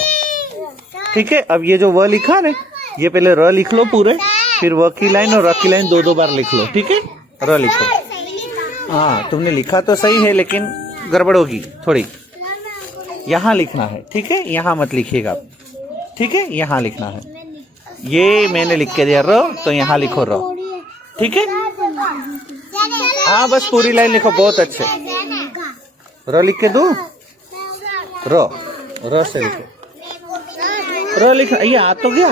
ठीक है। अब ये जो व लिखा ना, ये पहले र लिख लो पूरे, फिर व की लाइन और र की लाइन दो बार लिख लो, ठीक है। र लिखो, हाँ तुमने लिखा तो सही है लेकिन गड़बड़ होगी थोड़ी। यहाँ लिखना है, ठीक है, यहाँ मत लिखिएगा आप, ठीक है। यहाँ लिखना है, ये मैंने लिख के दिया र, तो यहाँ लिखो र, ठीक है। हाँ बस पूरी लाइन लिखो, बहुत अच्छे। र लिख के दो, र से लिखो, र लिखो। ये आ तो गया,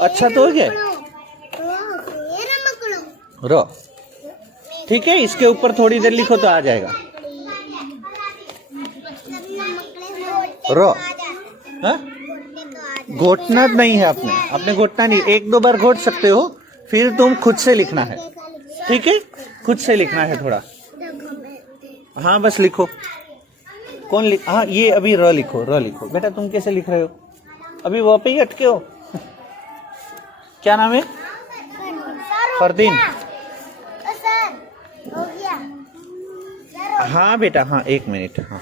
अच्छा तो हो गया र, ठीक है। इसके ऊपर थोड़ी देर लिखो तो आ जाएगा र। घोटना नहीं है, अपने घोटना नहीं, एक दो बार घोट सकते हो, फिर तुम खुद से लिखना है, ठीक है। खुद से लिखना है थोड़ा, हाँ बस लिखो। कौन लिख, हाँ ये अभी र लिखो, र लिखो बेटा। तुम कैसे लिख रहे हो, अभी वो पे ही अटके हो। क्या नाम है, फरदीन। हाँ बेटा, हाँ एक मिनट, हाँ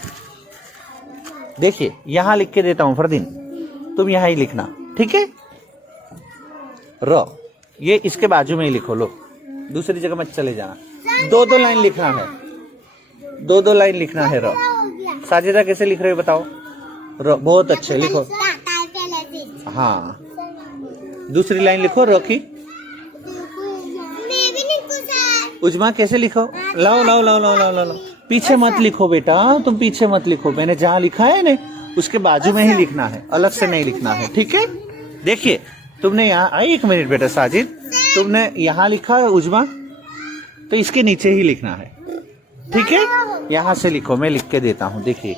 देखिए यहाँ लिख के देता हूँ फरदीन, तुम यहाँ ही लिखना, ठीक है। र ये इसके बाजू में ही लिखो, लो दूसरी जगह मत चले जाना। दो लाइन लिखना है, दो लाइन लिखना है र। साजिदा कैसे लिख रहे हो बताओ, र बहुत अच्छे लिखो। हाँ दूसरी लाइन लिखो र की। उजमा कैसे लिखो, लाओ लाओ लाओ लाओ लाओ लाओ। पीछे मत लिखो बेटा, तुम पीछे मत लिखो, मैंने जहाँ लिखा है ना उसके बाजू में ही लिखना है, अलग से नहीं लिखना है, ठीक है। देखिए तुमने यहाँ, एक मिनट बेटा साजिद, तुमने यहाँ लिखा है उजमा, तो इसके नीचे ही लिखना है, ठीक है। यहाँ से लिखो, मैं लिख के देता हूँ, देखिए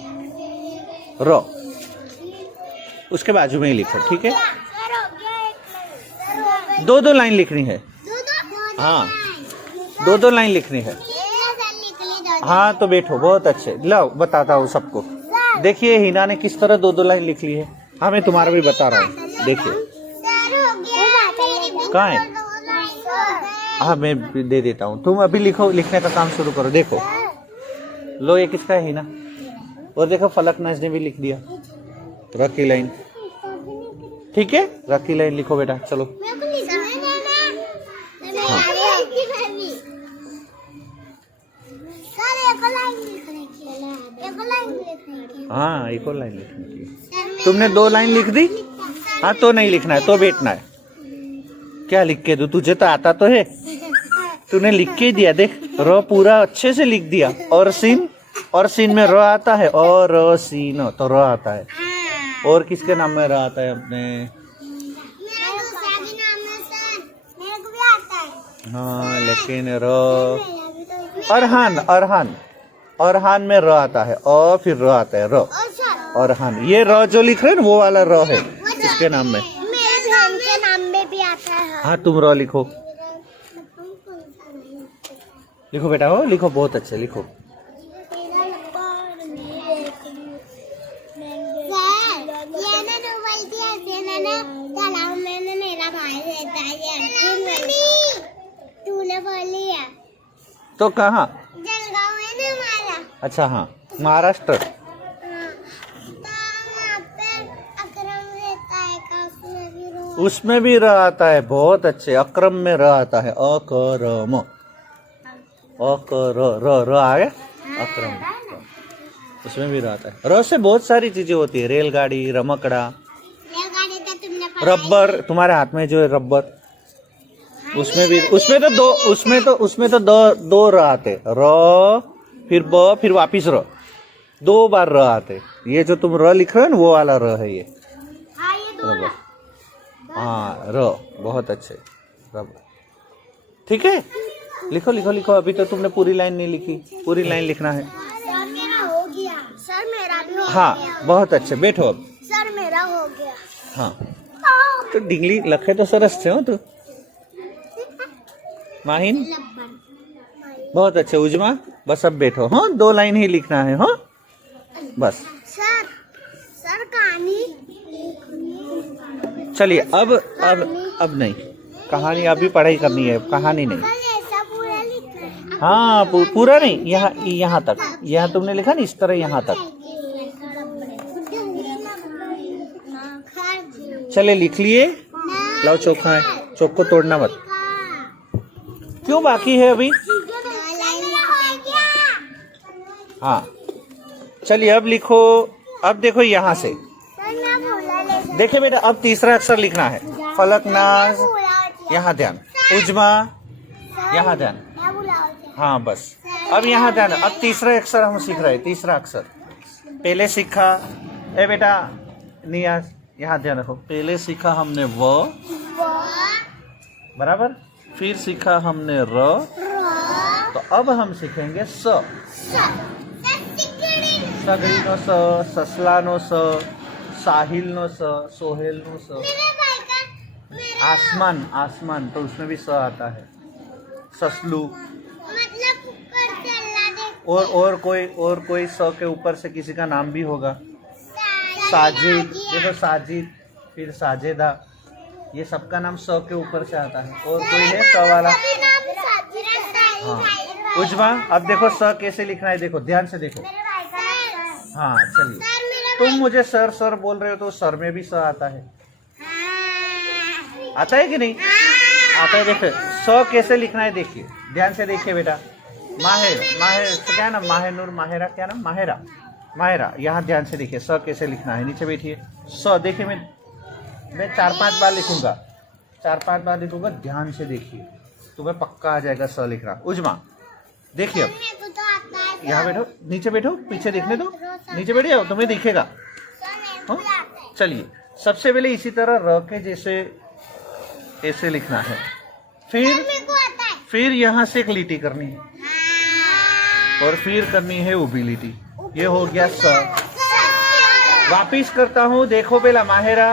र, उसके बाजू में ही लिखो, ठीक है। दो लाइन लिखनी है, हाँ दो लाइन लिखनी है। हाँ तो बैठो, बहुत अच्छे। लो बताता हूँ सबको, देखिए हिना ने किस तरह दो लाइन लिख ली है। हाँ मैं तुम्हारा भी बता रहा हूँ, देखिए कहाँ है। हाँ मैं दे देता हूँ, तुम अभी लिखो, लिखने का काम शुरू करो। देखो लो ये किसका है, हिना। और देखो फलक नाज ने भी लिख दिया, रखी लाइन, ठीक है। रखी लाइन लिखो बेटा, चलो। हाँ एक और लाइन लिखनी चाहिए। तुमने दो लाइन लिख दी, हाँ तो नहीं लिखना है, तो बैठना है। क्या लिख के दूं, तुझे तो आता तो है, तूने लिख के दिया। देख र पूरा अच्छे से लिख दिया, और सीन में र आता है, और सीन तो र आता है। और किसके नाम में र आता है अपने, हाँ लेकिन र अरहान में र आता है, और फिर र आता है र, अरहान। ये र जो लिख रहे हैं ना वो वाला र है इसके नाम में। मेरे बहन के नाम में भी आता है। हाँ तुम र लिखो, लिखो बेटा, हो लिखो, बहुत अच्छे लिखो। तूने बोली है तो कहाँ? जलगांव है ना हमारा। अच्छा हाँ, महाराष्ट्र। हाँ, तो वहाँ पे अकरम रहता है का, उसमें भी रो। उसमें भी र आता है, बहुत अच्छे। अक्रम में र आता है, अकरम, अकर र र आ गया, अक्रम, उसमें भी र आता है। र से बहुत सारी चीजें होती है, रेलगाड़ी, रमकड़ा, रेलगाड़ी तो तुमने रबर, तुम्हारे हाथ में जो है रबर, उसमें भी, उसमें तो दो र आते, र फिर ब फिर वापिस र, 2 बार र आते। ये जो तुम र लिख रहे हो ना, वो वाला र है ये। हाँ ये दो रबर, हाँ र, बहुत अच्छे, रबर। ठीक है, लिखो लिखो लिखो। अभी तो तुमने पूरी लाइन नहीं लिखी, पूरी लाइन लिखना है। सर मेरा हो गया, सर मेरा भी हो हाँ गया, बहुत अच्छे, बैठो अब। सर मेरा हो गया। हाँ तो डिंगली लखे तो सरस छे हो तू। माहिन बहुत अच्छे। उजमा बस अब बैठो, हाँ 2 लाइन ही लिखना है, हाँ बस। सर सर कहानी चलिए अब नहीं, कहानी अभी पढ़ाई करनी है, कहानी नहीं। सर ऐसा पूरा लिखना है। हाँ पूरा नहीं, यहाँ तक, यहाँ तुमने लिखा ना इस तरह, यहाँ तक। चले लिख लिए, लाओ चौक है, चौक को तोड़ना मत। क्यों बाकी है अभी? हाँ चलिए अब लिखो। अब देखो यहाँ से, देखिए बेटा, अब तीसरा अक्षर लिखना है। फलकनाज, यहाँ ध्यान। उजमा, यहाँ ध्यान। हाँ बस, अब यहाँ ध्यान। अब तीसरा अक्षर हम सीख रहे हैं, तीसरा अक्षर पहले सीखा। ए बेटा नियाज, यहाँ ध्यान रखो। पहले सीखा हमने व, बराबर, फिर सीखा हमने र, तो अब हम सीखेंगे स। सगड़ी नो स, ससला नो स, साहिल नो स, सोहेल नो स। आसमान, आसमान तो उसमें भी स आता है। ससलू, और कोई स के ऊपर से किसी का नाम भी होगा। साजिद, देखो साजिद, फिर साजेदा, ये सबका नाम स के ऊपर से आता है। और कोई है स वाला। हाँ उजमा, अब देखो स कैसे लिखना है, देखो ध्यान से देखो। हाँ चलिए, तुम मुझे सर सर बोल रहे हो तो सर में भी स आता है, आता है कि नहीं? आता है। देखो स कैसे लिखना है, देखिए ध्यान से देखिए बेटा। माहिर, क्या नाम? माहिर, माहिरा, क्या नाम? माहिरा। यहाँ ध्यान से देखिए, स कैसे लिखना है। नीचे बैठिए। स देखिए, मैं 4-5 बार लिखूंगा, 4-5 बार लिखूंगा, ध्यान से देखिए, तुम्हें पक्का आ जाएगा स लिखना। उजमा देखिए, अब यहाँ बैठो, नीचे बैठो, पीछे देखने दो, नीचे बैठ जाओ, तुम्हें दिखेगा। हाँ चलिए, सबसे पहले इसी तरह र के जैसे ऐसे लिखना है। फिर यहाँ से एक लीटी करनी है, और फिर करनी है ऊबी लीटी। ये हो गया स। वापिस करता हूँ, देखो पहला माहिरा,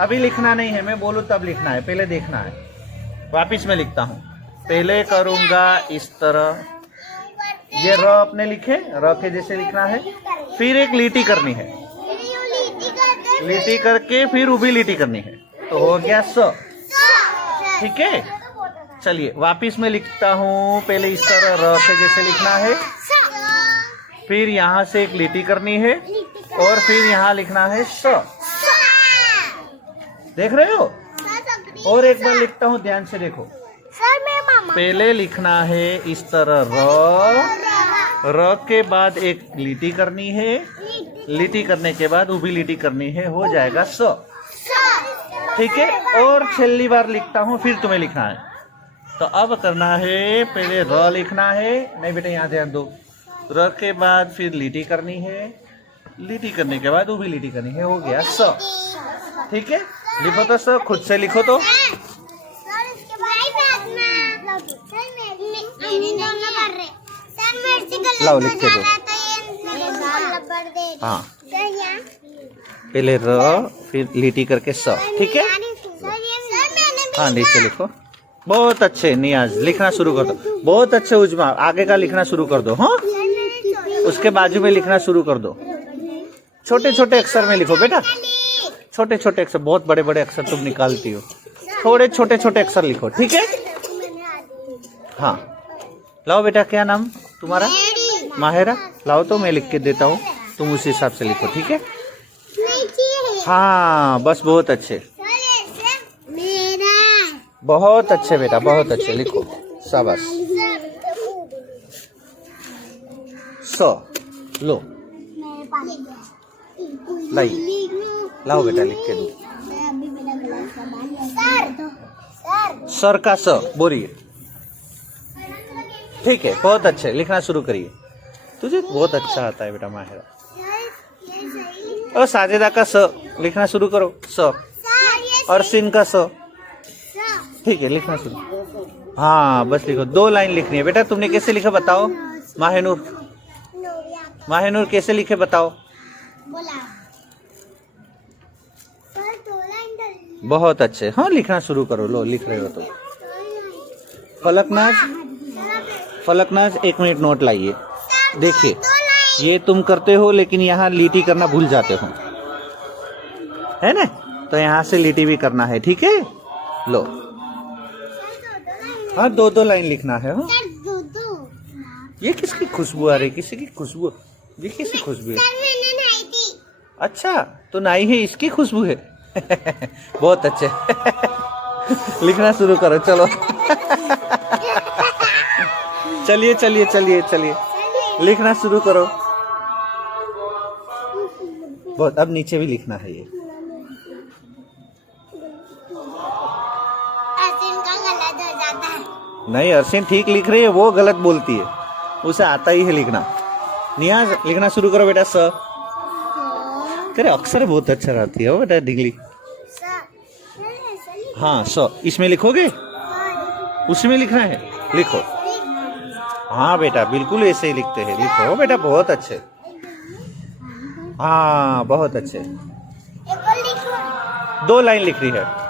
अभी लिखना नहीं है, मैं बोलूँ तब लिखना है, पहले देखना है। वापिस मैं लिखता हूँ, पहले करूँगा इस तरह, ये र अपने लिखे, र के जैसे लिखना है। फिर एक लीटी करनी है, लीटी करके फिर ऊबी लीटी करनी है, तो हो गया स। ठीक है, चलिए वापिस मैं लिखता हूँ, पहले इस तरह र के जैसे लिखना है, फिर यहाँ से एक लीटी करनी है, और फिर यहाँ लिखना है स। देख रहे हो? और एक बार लिखता हूँ, ध्यान से देखो। पहले लिखना है इस तरह र के बाद एक लीटी करनी है, लीटी करने के बाद ऊबी लीटी करनी है, हो जाएगा स। ठीक है, और छेली बार लिखता हूँ, फिर तुम्हें लिखना है। तो अब करना है, पहले र लिखना है, नहीं बेटा यहाँ ध्यान दो, र के बाद फिर लीटी करनी है, लीटी करने के बाद ऊबी लीटी करनी है, हो गया स। ठीक है, लिखो तो स, खुद से लिखो तो। लाओ लिख के दो। हाँ पहले र, फिर लीटी करके स। ठीक है, हाँ नीचे लिखो। बहुत अच्छे नियाज, लिखना शुरू कर दो। बहुत अच्छे उजमा, आगे का लिखना शुरू कर दो। हाँ, उसके बाजू में लिखना शुरू कर दो। छोटे छोटे अक्षर में लिखो बेटा, छोटे छोटे अक्षर। बहुत बड़े बड़े अक्षर तुम निकालती हो, थोड़े छोटे छोटे अक्षर लिखो, ठीक है। हाँ लाओ बेटा, क्या नाम तुम्हारा? माहिरा। लाओ तो मैं लिख के देता हूँ, तुम उस हिसाब से लिखो, ठीक है। हाँ बस, बहुत अच्छे, बहुत अच्छे बेटा, बहुत अच्छे। लिखो, शाबाश। सो लो, लाई, लाओ बेटा, लिख के दो। सर का स बोलिए, ठीक है, बहुत अच्छे। लिखना शुरू करिए, तुझे बहुत अच्छा आता है बेटा माहिरा। और साजिदा का स लिखना शुरू करो, स। और सिन का स, ठीक है, लिखना शुरू। हाँ बस लिखो, 2 लाइन लिखनी है बेटा। तुमने कैसे लिखा बताओ माहिनूर? माहिनूर कैसे लिखे बताओ? बहुत अच्छे। हाँ लिखना शुरू करो, लो लिख रहे हो तो। फलकनाज, फलकनाज 1 मिनट नोट लाइए। देखिए ये तुम करते हो, लेकिन यहाँ लीटी करना भूल जाते हो, है ना? तो यहाँ से लीटी भी करना है, ठीक है। लो, हाँ 2 लाइन लिखना है। हाँ ये किसकी खुशबू आ रही? किसी की खुशबू? ये किसकी खुशबू है? अच्छा, तो नाई है, इसकी खुशबू है। बहुत अच्छे। लिखना शुरू करो, चलो। चलिए चलिए चलिए चलिए, लिखना शुरू करो। बहुत, अब नीचे भी लिखना है ये। नहीं, अरसीन ठीक लिख रही है, वो गलत बोलती है, उसे आता ही है लिखना। नियाज लिखना शुरू करो बेटा। स, तेरे अक्षर बहुत अच्छा रहती है वो बेटा, डिगली। हाँ स, इसमें लिखोगे, उसमें लिखना है, लिखो। हाँ बेटा, बिल्कुल ऐसे ही लिखते हैं, लिखो बेटा, बहुत अच्छे। हाँ बहुत अच्छे। 2 लाइन लिख रही है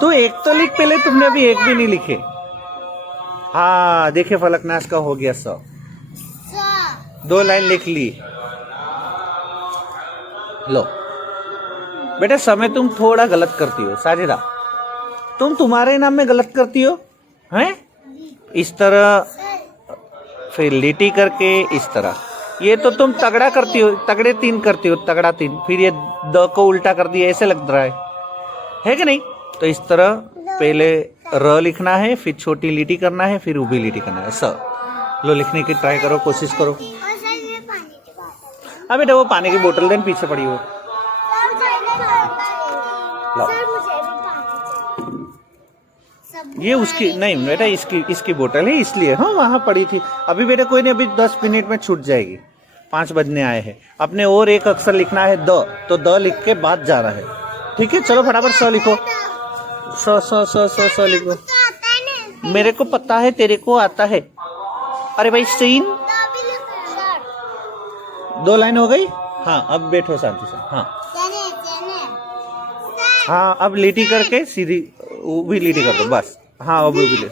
तो 1 तो लिख पहले, तुमने अभी 1 भी नहीं लिखे। हाँ देखिए, फलकनाश का हो गया स। 2 लाइन लिख ली। लो बेटा, समय तुम थोड़ा गलत करती हो साजिदा, तुम तुम्हारे नाम में गलत करती हो, हैं? इस तरह, फिर लिटी करके इस तरह। ये तो तुम तगड़ा करती हो, तगड़े 3 करती हो, तगड़ा 3। फिर ये द को उल्टा कर दिया, ऐसे लग रहा है कि नहीं? तो इस तरह पहले र लिखना है, फिर छोटी लिटी करना है, फिर ऊबी लिटी करना है, स। लो लिखने की ट्राई करो, कोशिश करो। हाँ बेटा, वो पानी की बोतल देन पीछे पड़ी हो। ये उसकी नहीं बेटा, इसकी बोतल है, इसलिए। हाँ वहाँ पड़ी थी। अभी बेटा कोई नहीं, अभी 10 मिनट में छूट जाएगी, 5 बजने आए हैं। अपने और एक अक्षर लिखना है, द, तो द लिख के बाद जाना है, ठीक है। चलो फटाफट स लिखो, स स स स स लिखो। मेरे को पता है, तेरे को आता है। अरे भाई सीन, 2 लाइन हो गई। हाँ अब बैठो शांति से। हाँ हाँ, अब लिटी करके सीधी वो भी लिटी कर दो, बस। हाँ अब भी ले।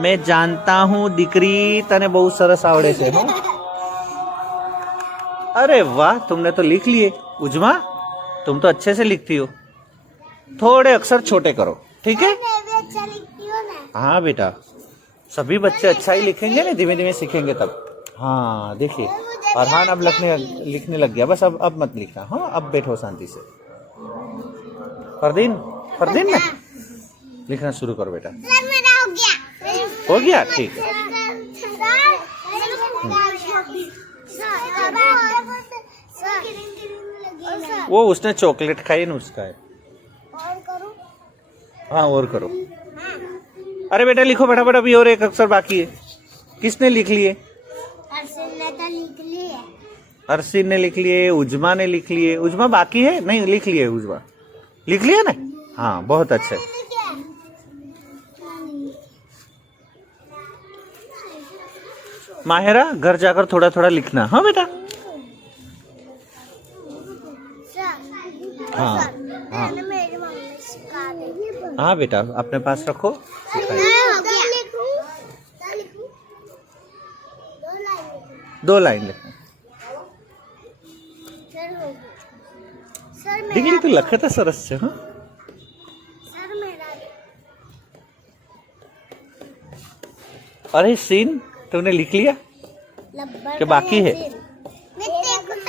मैं जानता हूँ दिकरी तने बहुत सरस आवड़े से हो। अरे वाह, तुमने तो लिख लिए उजमा, तुम तो अच्छे से लिखती हो। थोड़े अक्षर छोटे करो, ठीक है। हाँ बेटा, सभी बच्चे अच्छा ही लिखेंगे ना, धीमे धीमे सीखेंगे तब। हाँ देखिए, अरहान अब लिखने लग गया। बस अब मत लिखना। हाँ अब बैठो शांति से। फरदीन, फरदीन ना, लिखना शुरू करो बेटा। हो गया, ठीक है। वो उसने चॉकलेट खाई ना, उसका है। हाँ और करो। अरे बेटा लिखो फटाफट, अभी और एक अक्षर बाकी है। किसने लिख लिए? अरसीन ने लिख लिए, उजमा ने लिख लिए। उजमा बाकी है? नहीं लिख लिए, उजमा लिख लिया ना। हाँ बहुत अच्छे। माहिरा घर जाकर थोड़ा थोड़ा लिखना, हाँ बेटा। हाँ हाँ मेरी मम्मी सिखा देगी। हाँ बेटा अपने पास रखो। दो लाइन लिखो। सर डिग्री तो लखता सरस છે। हाँ सर मेरा अरे सीन तुमने लिख लिया लब्बर कि बाकी है? निकली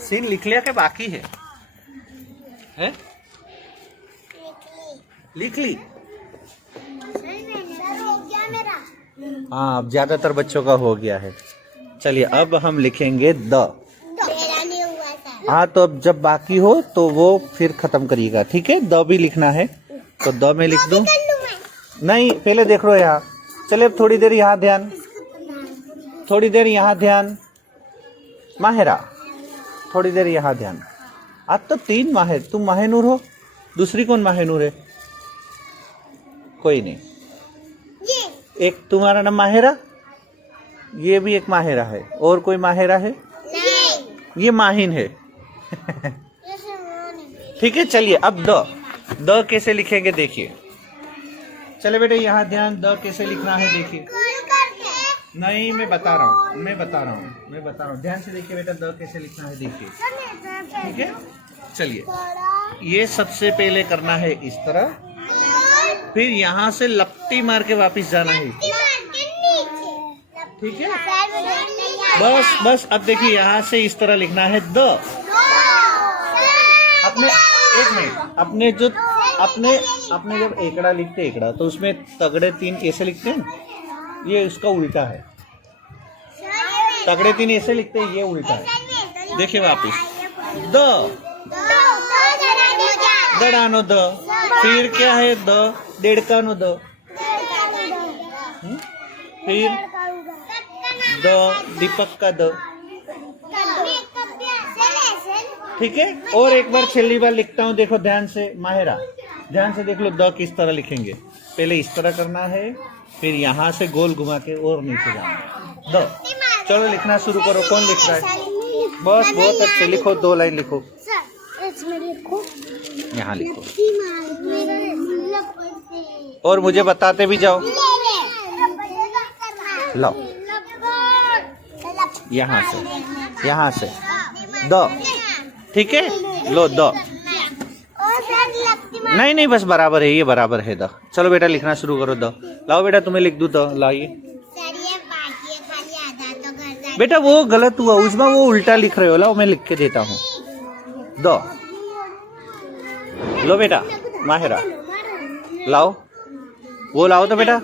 सीन लिख लिया कि बाकी है? हैं? लिख ली। सर हो गया मेरा। हाँ अब ज्यादातर बच्चों का हो गया है। चलिए अब हम लिखेंगे द। मेरा नहीं हुआ सर। हाँ तो अब जब बाकी हो तो वो फिर खत्म करिएगा, ठीक है। द भी लिखना है तो द में लिख दूं? नहीं पहले देख लो यहाँ। चलिए अब थोड़ी देर यहाँ ध्यान, थोड़ी देर यहाँ ध्यान। माहिरा थोड़ी देर यहाँ ध्यान। आज तो 3 माहिर, तुम माहिनूर हो, दूसरी कौन माहिनूर है? कोई नहीं। ये एक तुम्हारा नाम माहिरा, ये भी एक माहिरा है, और कोई माहिरा है? नहीं ये माहिन है। ये सर ठीक है चलिए अब द कैसे लिखेंगे देखिए। चले बेटे यहाँ ध्यान, द कैसे लिखना है देखिए। नहीं मैं बता रहा हूँ, ध्यान से देखिए बेटा, द कैसे लिखना है देखिए, ठीक है। चलिए ये सबसे पहले करना है इस तरह, फिर यहाँ से लपटी मार के वापिस जाना है, ठीक है। बस अब देखिए यहाँ से इस तरह लिखना है द। अपने एक मिनट, अपने जब एकड़ा लिखते एकड़ा तो उसमें तगड़े 3 ऐसे लिखते हैं, ये उसका उल्टा है। तगड़े 3 ऐसे लिखते हैं, ये उल्टा है। देखिए वापिस द, दड़ानो द, फिर क्या है द, डेढ़कानो द, फिर द, दीपक का द, ठीक है। और एक बार छेली बार लिखता हूँ, देखो ध्यान से माहिरा, ध्यान से देख लो द किस तरह लिखेंगे। पहले इस तरह करना है, फिर यहाँ से गोल घुमा के और नीचे जाना द। चलो लिखना शुरू करो, कौन लिख रहा है? बस बहुत अच्छे, लिखो 2 लाइन लिखो। यहाँ लिखो और मुझे बताते भी जाओ। लो यहाँ से द, ठीक है। लो द, नहीं बस बराबर है, ये बराबर है द। चलो बेटा लिखना शुरू करो द। लाओ बेटा तुम्हें लिख दूं द, लाइए। बेटा वो गलत हुआ, उसमें वो उल्टा लिख रहे हो। लाओ मैं लिख के देता हूँ द। लो बेटा माहिरा लाओ, वो लाओ तो बेटा,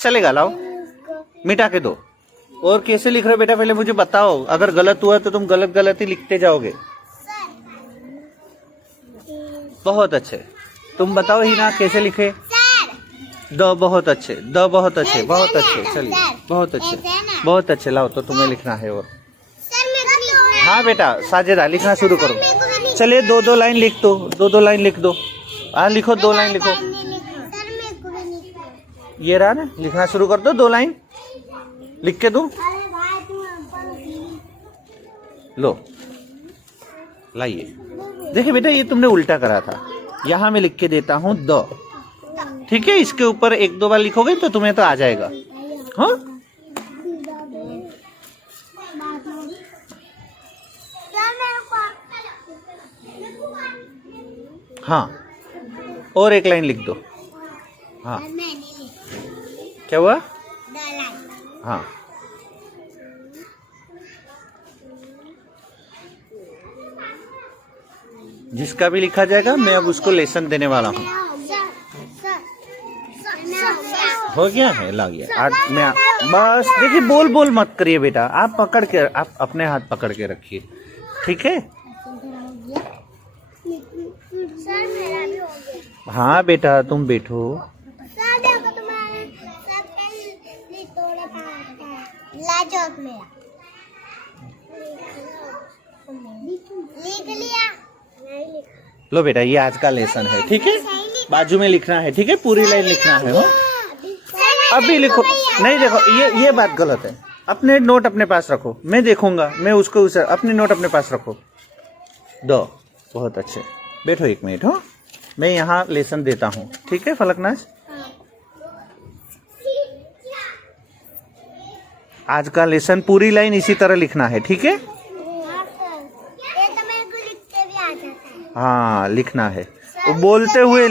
चलेगा, लाओ मिटा के दो। और कैसे लिख रहे हो बेटा पहले मुझे बताओ, अगर गलत हुआ तो तुम गलत ही लिखते जाओगे। बहुत अच्छे, तुम बताओ ही ना कैसे लिखे द। बहुत अच्छे द, बहुत अच्छे, बहुत अच्छे। चलिए बहुत अच्छे लाओ तो तुम्हें लिखना है। और हाँ बेटा साजेदा लिखना शुरू करो। चलिए 2 लाइन लिख दो, 2 लाइन लिख दो। हाँ लिखो 2 लाइन लिखो। ये रहा ना, लिखना शुरू कर दो, 2 लाइन लिख के दूं? लो लाइए, देखिए बेटा ये तुमने उल्टा करा था। यहाँ मैं लिख के देता हूँ द, ठीक है। इसके ऊपर 1-2 बार लिखोगे तो तुम्हें तो आ जाएगा। हाँ हाँ और 1 लाइन लिख दो। हाँ क्या हुआ? हाँ जिसका भी लिखा जाएगा मैं अब उसको लेसन देने वाला हूँ। हो गया है, ला गया। आज मैं बस देखिए बोल मत करिए बेटा, आप पकड़ के, आप अपने हाथ पकड़ के रखिए, ठीक है। हाँ बेटा तुम बैठो। लिख लिया। लो बेटा ये आज का लेसन है, ठीक है। बाजू में लिखना है, ठीक है, पूरी लाइन लिखना है। हो अभी लिखो। नहीं देखो ये बात गलत है। अपने नोट अपने पास रखो, मैं देखूंगा, मैं उसको अपने नोट अपने पास रखो। दो, बहुत अच्छे। बैठो 1 मिनट, हो मैं यहाँ लेसन देता हूँ, ठीक है फलकनाज। आज का लेसन पूरी लाइन इसी तरह लिखना है, ठीक है। ये तो मेरे को लिखते भी आ जाता है। हाँ लिखना है, वो बोलते हुए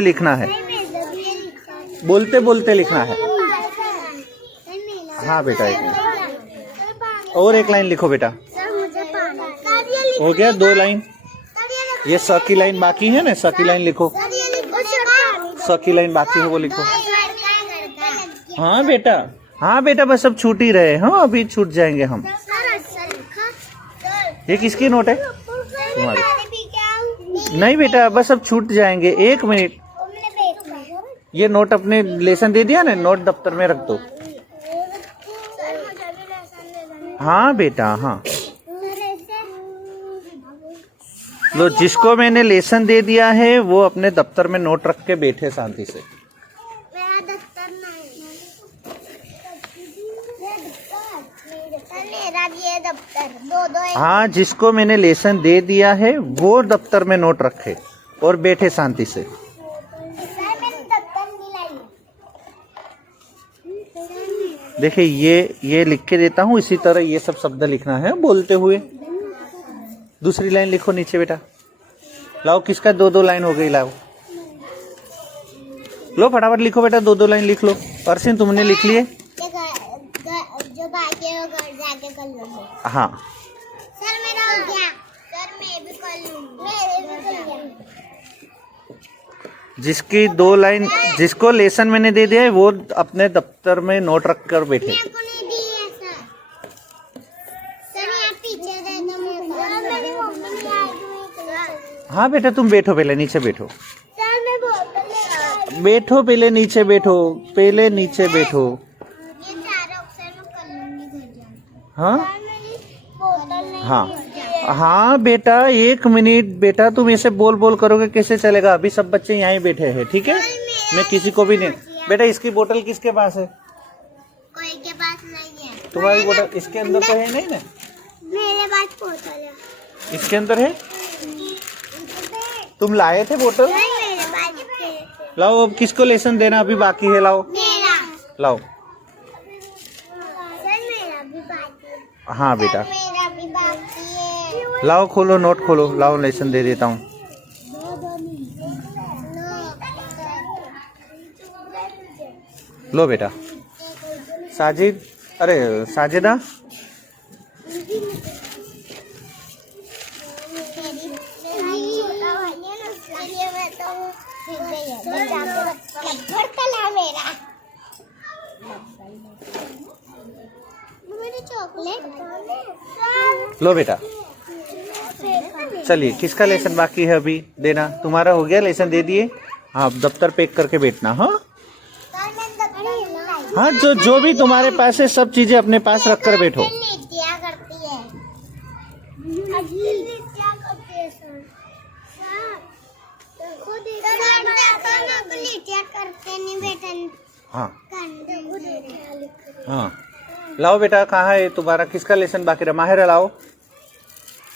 लिखना है, बोलते बोलते लिखना है। हाँ बेटा 1 मिनट और 1 लाइन लिखो बेटा। हो गया 2 लाइन। ये स की लाइन बाकी है ना, स की लाइन लिखो, स की लाइन बाकी है वो लिखो। हाँ बेटा बस अब छूट ही रहे। हाँ अभी छूट जाएंगे हम। ये किसकी नोट है? तुम्हारी नहीं बेटा, बस अब छूट जाएंगे। 1 मिनट, ये नोट अपने लेसन दे दिया ना, नोट दफ्तर में रख दो। हाँ बेटा हाँ, लो जिसको मैंने लेसन दे दिया है वो अपने दफ्तर में नोट रख के बैठे शांति से। मेरा दफ्तर नहीं, मेरा ये दफ्तर दो है। हाँ जिसको मैंने लेसन दे दिया है वो दफ्तर में नोट रखे और बैठे शांति से। मैंने दफ्तर नहीं लाई। देखिए ये लिख के देता हूँ, इसी तरह ये सब शब्द लिखना है बोलते हुए। दूसरी लाइन लिखो नीचे बेटा। लाओ किसका 2-2 लाइन हो गई, लाओ लो फटाफट लिखो बेटा, 2-2 लाइन लिख लो। अर्शिन तुमने लिख लिए? जो बाकी है वो घर जाके कर लूंगी। हाँ सर मेरा हो गया। सर मैं भी कर लूंगी। मेरे भी कर गया। जिसकी 2 लाइन, जिसको लेसन मैंने दे दिया है वो अपने दफ्तर में नोट रख कर बैठे। मेरे को नहीं दी है सर। सर यार पीछे दे दो मेरे को। मेरी मम्मी नहीं आएगी। हाँ बेटा तुम बैठो, पहले नीचे बैठो। सर मैं बोतल ले आई। बैठो पहले नीचे बैठो, पहले नीचे बैठो। ये सारा अक्षर मैं कर लूंगी घर जाके। हाँ सर मेरी बोतल नहीं हाँ हाँ बेटा 1 मिनट बेटा, तुम ऐसे बोल बोल करोगे कैसे चलेगा? अभी सब बच्चे यहाँ ही बैठे हैं, ठीक है। मैं किसी को भी नहीं। बेटा इसकी बोतल किसके पास है? कोई के पास नहीं है। तुम्हारी बोतल इसके अंदर तो है नहीं ना? मेरे पास बोतल है। इसके अंदर है? तुम लाए थे बोतल? नहीं मेरे पास है। लाओ अब किसको लेसन देना अभी बाकी है, लाओ मेरा। लाओ। सर मेरा भी बाकी है। हाँ बेटा मेरा भी बाकी है। लाओ, खोलो नोट खोलो, लाओ लेसन दे देता हूँ। लो बेटा। साजिद, अरे साजिदा, चॉकलेट। लो बेटा। चलिए किसका लेसन बाकी है अभी देना? तुम्हारा हो गया, लेसन दे दिए। हाँ दफ्तर पैक करके बैठना। हाँ हाँ जो भी तुम्हारे पास है सब चीजें अपने पास रख कर बैठो। नृत्या करती है। नृत्या करती है सर। खुद नृत्या करते नहीं बेटा। हाँ हाँ लाओ बेटा, कहाँ है तुम्हारा? किसका लेसन बाकी रहा? माहिरा लाओ।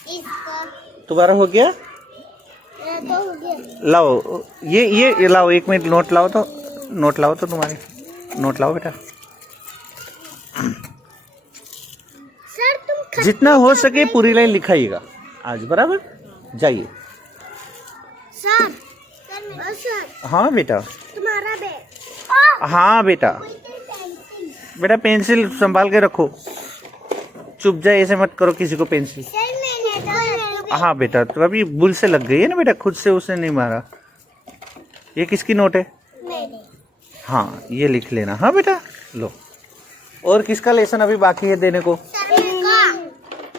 इसका तुम्हारा हो गया? तो हो गया। लाओ ये लाओ, 1 मिनट नोट लाओ तो, नोट लाओ तो तुम्हारी नोट लाओ बेटा। सर तुम जितना हो सके पूरी लाइन लिखाइएगा आज, बराबर? जाइए। सर सर हाँ बेटा। तुम्हारा बैग। हाँ बेटा, बेटा पेंसिल संभाल के रखो, चुप जाए, ऐसे मत करो किसी को पेंसिल। सर मैंने तो हाँ बेटा, तो अभी बुल से लग गई है ना बेटा, खुद से उसने नहीं मारा। ये किसकी नोट है? मेरे। हाँ ये लिख लेना। हाँ बेटा लो। और किसका लेसन अभी बाकी है देने को? सर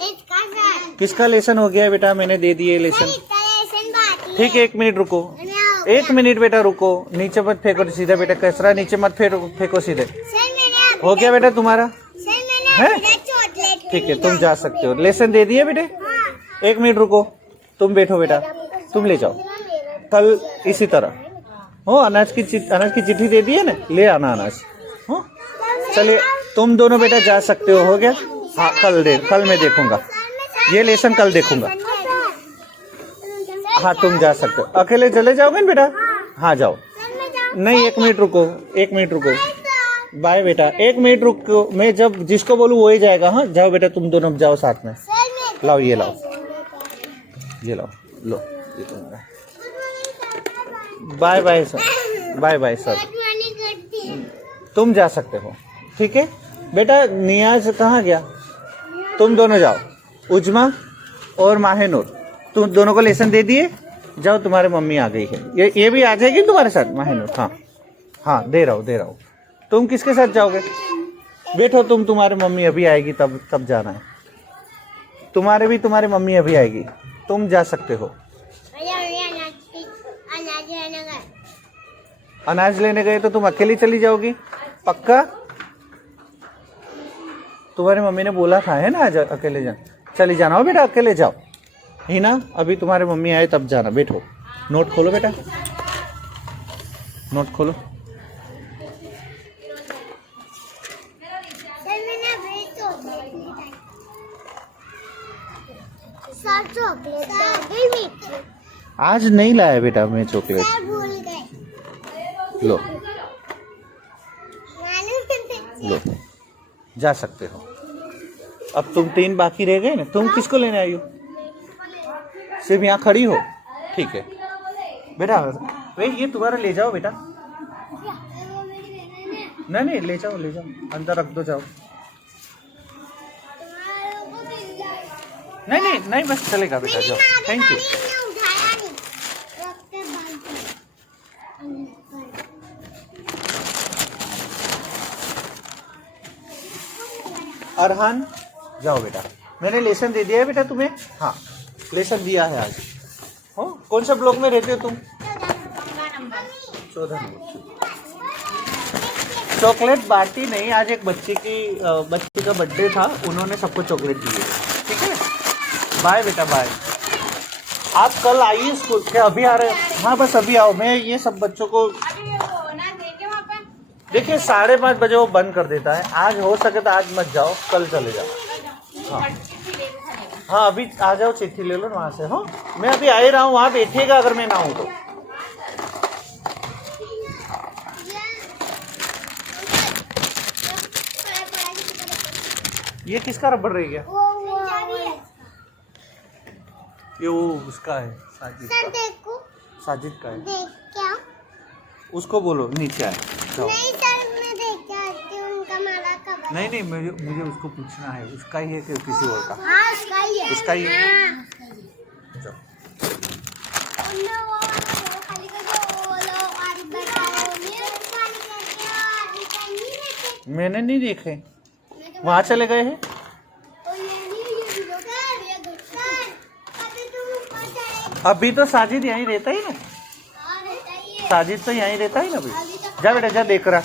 इसका सर किसका लेसन हो गया है बेटा? मैंने दे दिए लेसन। लेसन बाकी ठीक है 1 मिनट रुको, 1 मिनट बेटा रुको। नीचे मत फेंको सीधा बेटा, कचरा नीचे मत फेंको सीधे। सर मैंने हो गया बेटा तुम्हारा? सर मैंने है? अपना चॉकलेट। ठीक है तुम जा सकते हो। लेसन दे दिए बेटे? 1 मिनट रुको, तुम बैठो बेटा, तुम ले जाओ। कल इसी तरह हो, अनाज की चिट्ठी दे दी है ना, ले आना अनाज। हो चलिए तुम दोनों बेटा जा सकते हो। हो गया? हाँ कल मैं देखूंगा ये लेसन, कल देखूंगा। हाँ तुम जा सकते हो। अकेले चले जाओगे ना बेटा? हाँ जाओ। नहीं 1 मिनट रुको, 1 मिनट रुको। बाय बेटा, 1 मिनट रुको, मैं जब जिसको बोलूँ वो ही जाएगा। हाँ जाओ बेटा, तुम दोनों जाओ साथ में। लाओ ये लाओ, ये लाओ, लो ये तुम्हारा। Bye bye sir, bye bye sir. तुम जा सकते हो, ठीक है बेटा। नियाज कहाँ गया? तुम दोनों जाओ, उजमा और माहिनूर, तुम दोनों को लेसन दे दिए। जाओ, तुम्हारी मम्मी आ गई है। ये भी आ जाएगी तुम्हारे साथ माहिनूर। हाँ हाँ दे रहा हूँ। तुम किसके साथ जाओगे? बैठो तुम, तुम्हारी मम्मी अभी आएगी तब जाना है। तुम्हारी मम्मी अभी आएगी, तुम जा सकते हो। अनाज लेने गए तो तुम अकेली चली जाओगी पक्का? तुम्हारी मम्मी ने बोला था है ना, आज अकेले चली जाना हो बेटा, अकेले जाओ। हिना अभी तुम्हारी मम्मी आए तब जाना। बैठो, नोट खोलो बेटा, नोट खोलो। आज नहीं लाया बेटा मैं चॉकलेट। लो लो, जा सकते हो। अब तुम 3 बाकी रह गए ना। तुम किसको लेने आई हो? सिर्फ यहाँ खड़ी हो, ठीक है बेटा। वे ये तुम्हारा ले जाओ बेटा। नहीं ले जाओ, अंदर रख दो, जाओ। नहीं बस चलेगा बेटा, जाओ। Thank you. अरहान जाओ बेटा, मैंने लेसन दे दिया है बेटा तुम्हें। हाँ लेसन दिया है आज। हो कौन सा ब्लॉक में रहते हो तुम? 14 नंबर। चॉकलेट बांटी नहीं, आज एक बच्ची का बर्थडे था, उन्होंने सबको चॉकलेट दी है, ठीक है। बाय बेटा बाय। आप कल आइए स्कूल के, अभी आ रहे हैं? हाँ बस अभी आओ। मैं ये सब बच्चों को देखिए 5:30 बजे वो बंद कर देता है। आज हो सके तो आज मत जाओ, कल चले जाओ। हाँ अभी आ जाओ, चिट्ठी ले लो वहाँ से। हो मैं अभी आ ही रहा हूँ, वहाँ बैठिएगा अगर मैं ना हूँ तो। ये किसका रबड़ रह गया? ये वो उसका है, साजिद का। साजिद का है। क्या? उसको बोलो नीचे आए। नहीं सर, मैं देख के आती हूँ उनका माला कब। नहीं मुझे उसको पूछना है, उसका ही है कि किसी और का? हाँ उसका ही है। उसका ही है। मैंने नहीं देखे, वहाँ चले गए हैं। अभी तो साजिद यहीं रहता ही ना। साजिद तो यहीं रहता ही ना। अभी जा बेटा जा, देख रहा।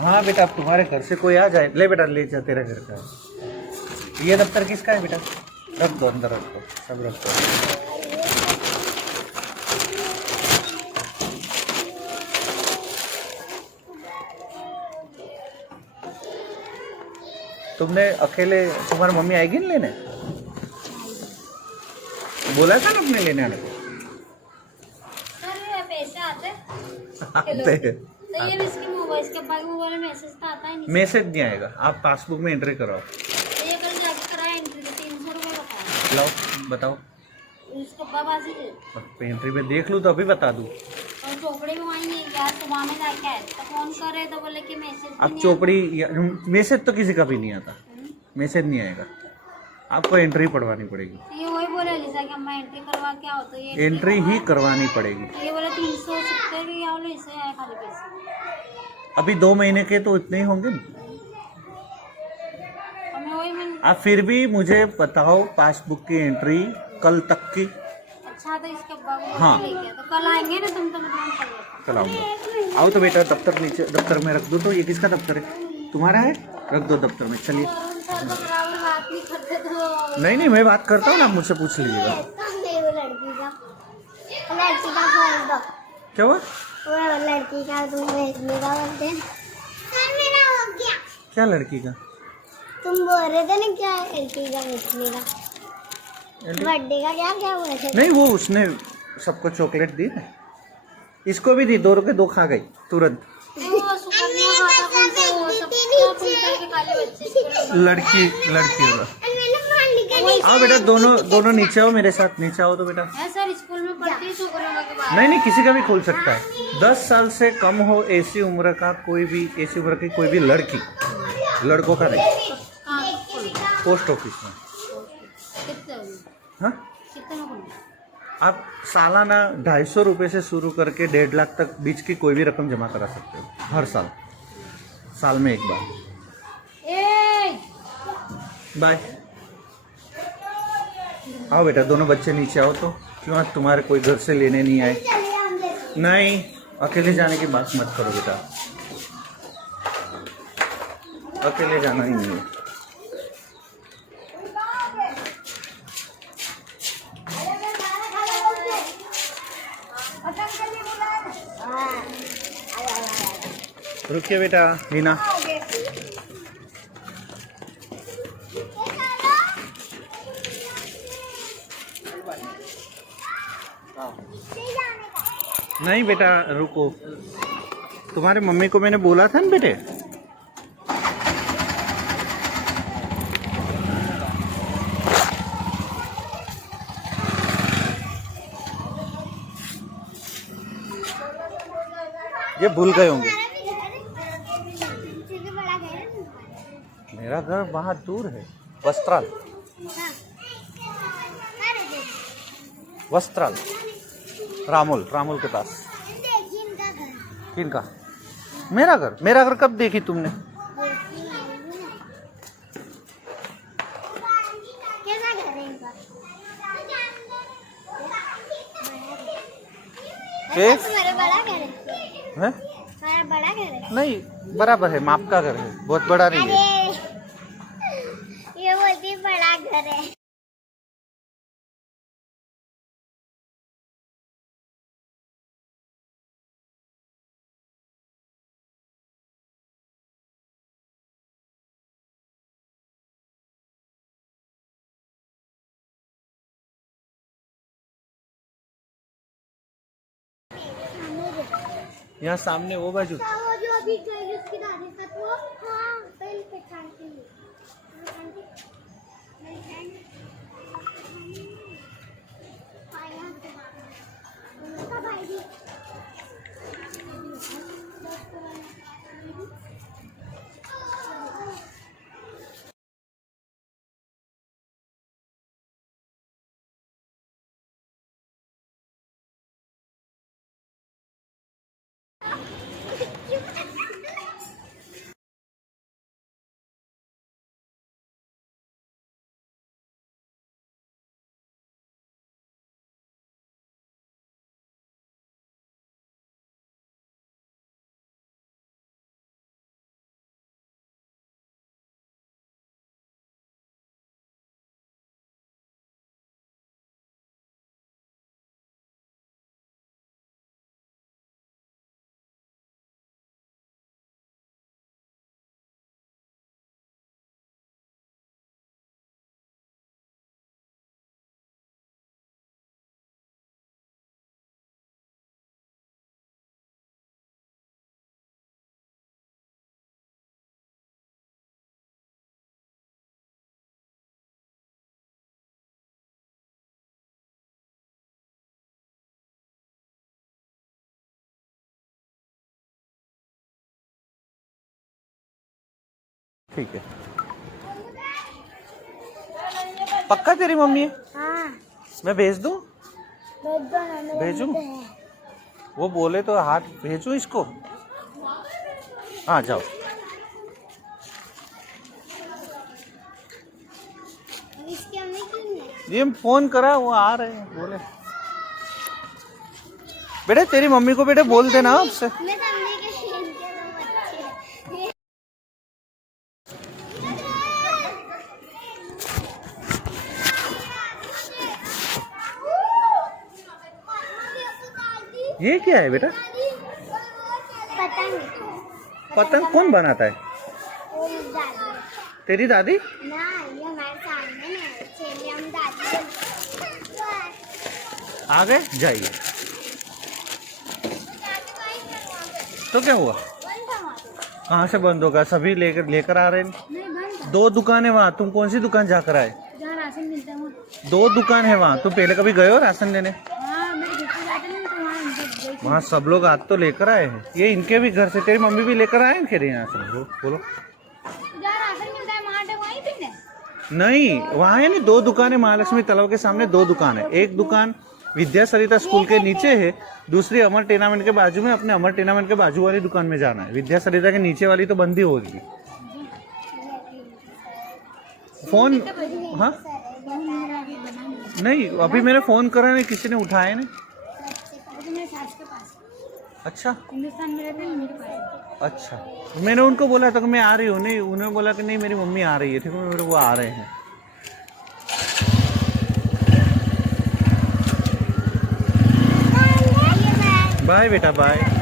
हाँ बेटा, अब तुम्हारे घर से कोई आ जाए, ले बेटा ले जा, तेरा घर का है। ये दफ्तर किसका है बेटा? रख दो अंदर, रख दो, सब रख दो। तुमने अकेले, तुम्हारी मम्मी आएगी ना लेने? बोला था ना अपने लेने आने को। पैसे आते तो ये इसके मोबाइल में मैसेज तो आता ही नहीं। मैसेज नहीं आएगा, आप पासबुक में एंट्री कराओ। ये कल जाके कराया एंट्री, 300 रुपये बताया। लाओ बताओ। उसको बाबाजी एंट्री में देख लूँ तो अभी बता दूँ। और चोपड़ी में वहीं है यार, सुबह में जाके आए तो फोन करे तो बोले कि मैसेज। अब चोपड़ी मैसेज तो किसी का भी नहीं आता, मैसेज नहीं आएगा, आपको एंट्री पढ़वानी पड़ेगी। ये वही बोले लिसा कि मैं एंट्री करवा के आओ, तो ये एंट्री ही करवानी पड़ेगी। ये बोले 370 की आओ, ऐसे आए खाली पैसे। अभी 2 महीने के तो इतने ही होंगे ना। आप फिर भी मुझे बताओ पासबुक की एंट्री कल तक की। अच्छा तो इसके बाद हाँ तो कल आएंगे ना तुम, तो कल आऊँगा। आओ तो बेटा, दफ्तर नीचे, दफ्तर में रख दो। तो ये किसका दफ्तर है? तुम्हारा है, रख दो दफ्तर में। चलिए। नहीं मैं बात करता हूँ ना, आप मुझसे पूछ लीजिएगा। क्या हुआ? लड़की का तुम भेजने का बोलते हैं। क्या लड़की का? तुम बोल रहे थे ना क्या एलटी का बेचने का, बर्थडे का क्या क्या हुआ था? नहीं, वो उसने सबको चॉकलेट दी ना, इसको भी दी, 2 रुपए 2 खा गई तुरंत। लड़की होगा। आओ बेटा, दोनों नीचे आओ, मेरे साथ नीचे आओ तो बेटा। सर स्कूल में पढ़ती है छोकरों के बाद। नहीं, किसी का भी खोल सकता है। 10 साल से कम हो ऐसी उम्र का कोई भी, ऐसी उम्र की कोई भी लड़की, लड़कों का नहीं। पोस्ट ऑफिस में। हाँ, आप सालाना 250 रुपये से शुरू करके 1.5 लाख तक बीच की कोई भी रकम जमा करा सकते हो, हर साल में एक बार। बाय। आओ बेटा, दोनों बच्चे नीचे आओ तो। क्यों आज तुम्हारे कोई घर से लेने नहीं आए? नहीं, अकेले जाने की बात मत करो बेटा, अकेले जाना ही नहीं है। रुकिए बेटा, मीना। नहीं बेटा रुको, तुम्हारे मम्मी को मैंने बोला था ना बेटे। ये भूल गए होंगे। मेरा घर वहाँ दूर है, वस्त्राल। वस्त्राल, रामोल के पास। किनका? मेरा घर कब देखी तुमने? है? बड़ा घर है? नहीं, बराबर है, माप का घर है, बहुत बड़ा नहीं है। ये बोलती बड़ा घर है। यहाँ सामने वो बाजू। वो जो अभी गई उसकी दादी का वो, हाँ पहले पहचान के लिए। ठीक है, पक्का तेरी मम्मी है? हाँ मैं भेज दूँ? भेज दो ना, मेरे भेजूं? मुंह पे है। वो बोले तो हाथ भेजूं इसको? हाँ जाओ। इसके हमने क्यों नहीं? ये फोन करा, वो आ रहे हैं, बोले बेटे तेरी मम्मी को बेटे बोल देना आपसे। मैं समझी कि इनके दो बच्चे हैं। ये क्या है बेटा? पतंग। पतंग कौन बनाता है? वो तेरी दादी ना ये हमारे सामने है चलिए हम दादी आ गए, जाइए। तो क्या हुआ, कहाँ से बंद होगा, सभी लेकर आ रहे हैं। नहीं बंद 2 दुकान है वहाँ, तुम कौन सी दुकान जाकर आए। जहाँ राशन मिलता है वहाँ। 2 दुकान है वहाँ, तुम पहले कभी गए हो राशन लेने। हाँ मेरे घर पे जाते नहीं तो वहाँ गई थी। वहाँ सब लोग आज तो लेकर आए हैं, ये इनके भी घर से, तेरी मम्मी भी लेकर आए हैं फिर यहाँ से। बोलो जहाँ राशन मिलता है वहाँ वहीं पे है। नहीं, वहाँ है नहीं, 2 दुकान है महालक्ष्मी तालाब के सामने, 2 दुकान है। एक दुकान विद्या सरिता स्कूल के नीचे है, दूसरी अमर टेनामेंट के बाजू में। अपने अमर टेनामेंट के बाजू वाली दुकान में जाना है, विद्या सरिता के नीचे वाली तो बंद ही होगी। फोन, हाँ नहीं, अभी मैंने फोन करा नहीं, किसी ने उठाया नहीं। मेरे सास के पास अच्छा हिंदुस्तान में रहते हैं मेरे पास। अच्छा, मैंने उनको बोला था कि मैं आ रही हूँ, नहीं उन्होंने बोला कि नहीं मेरी मम्मी आ रही है, ठीक है, वो आ रहे हैं। बाय बेटा बाय।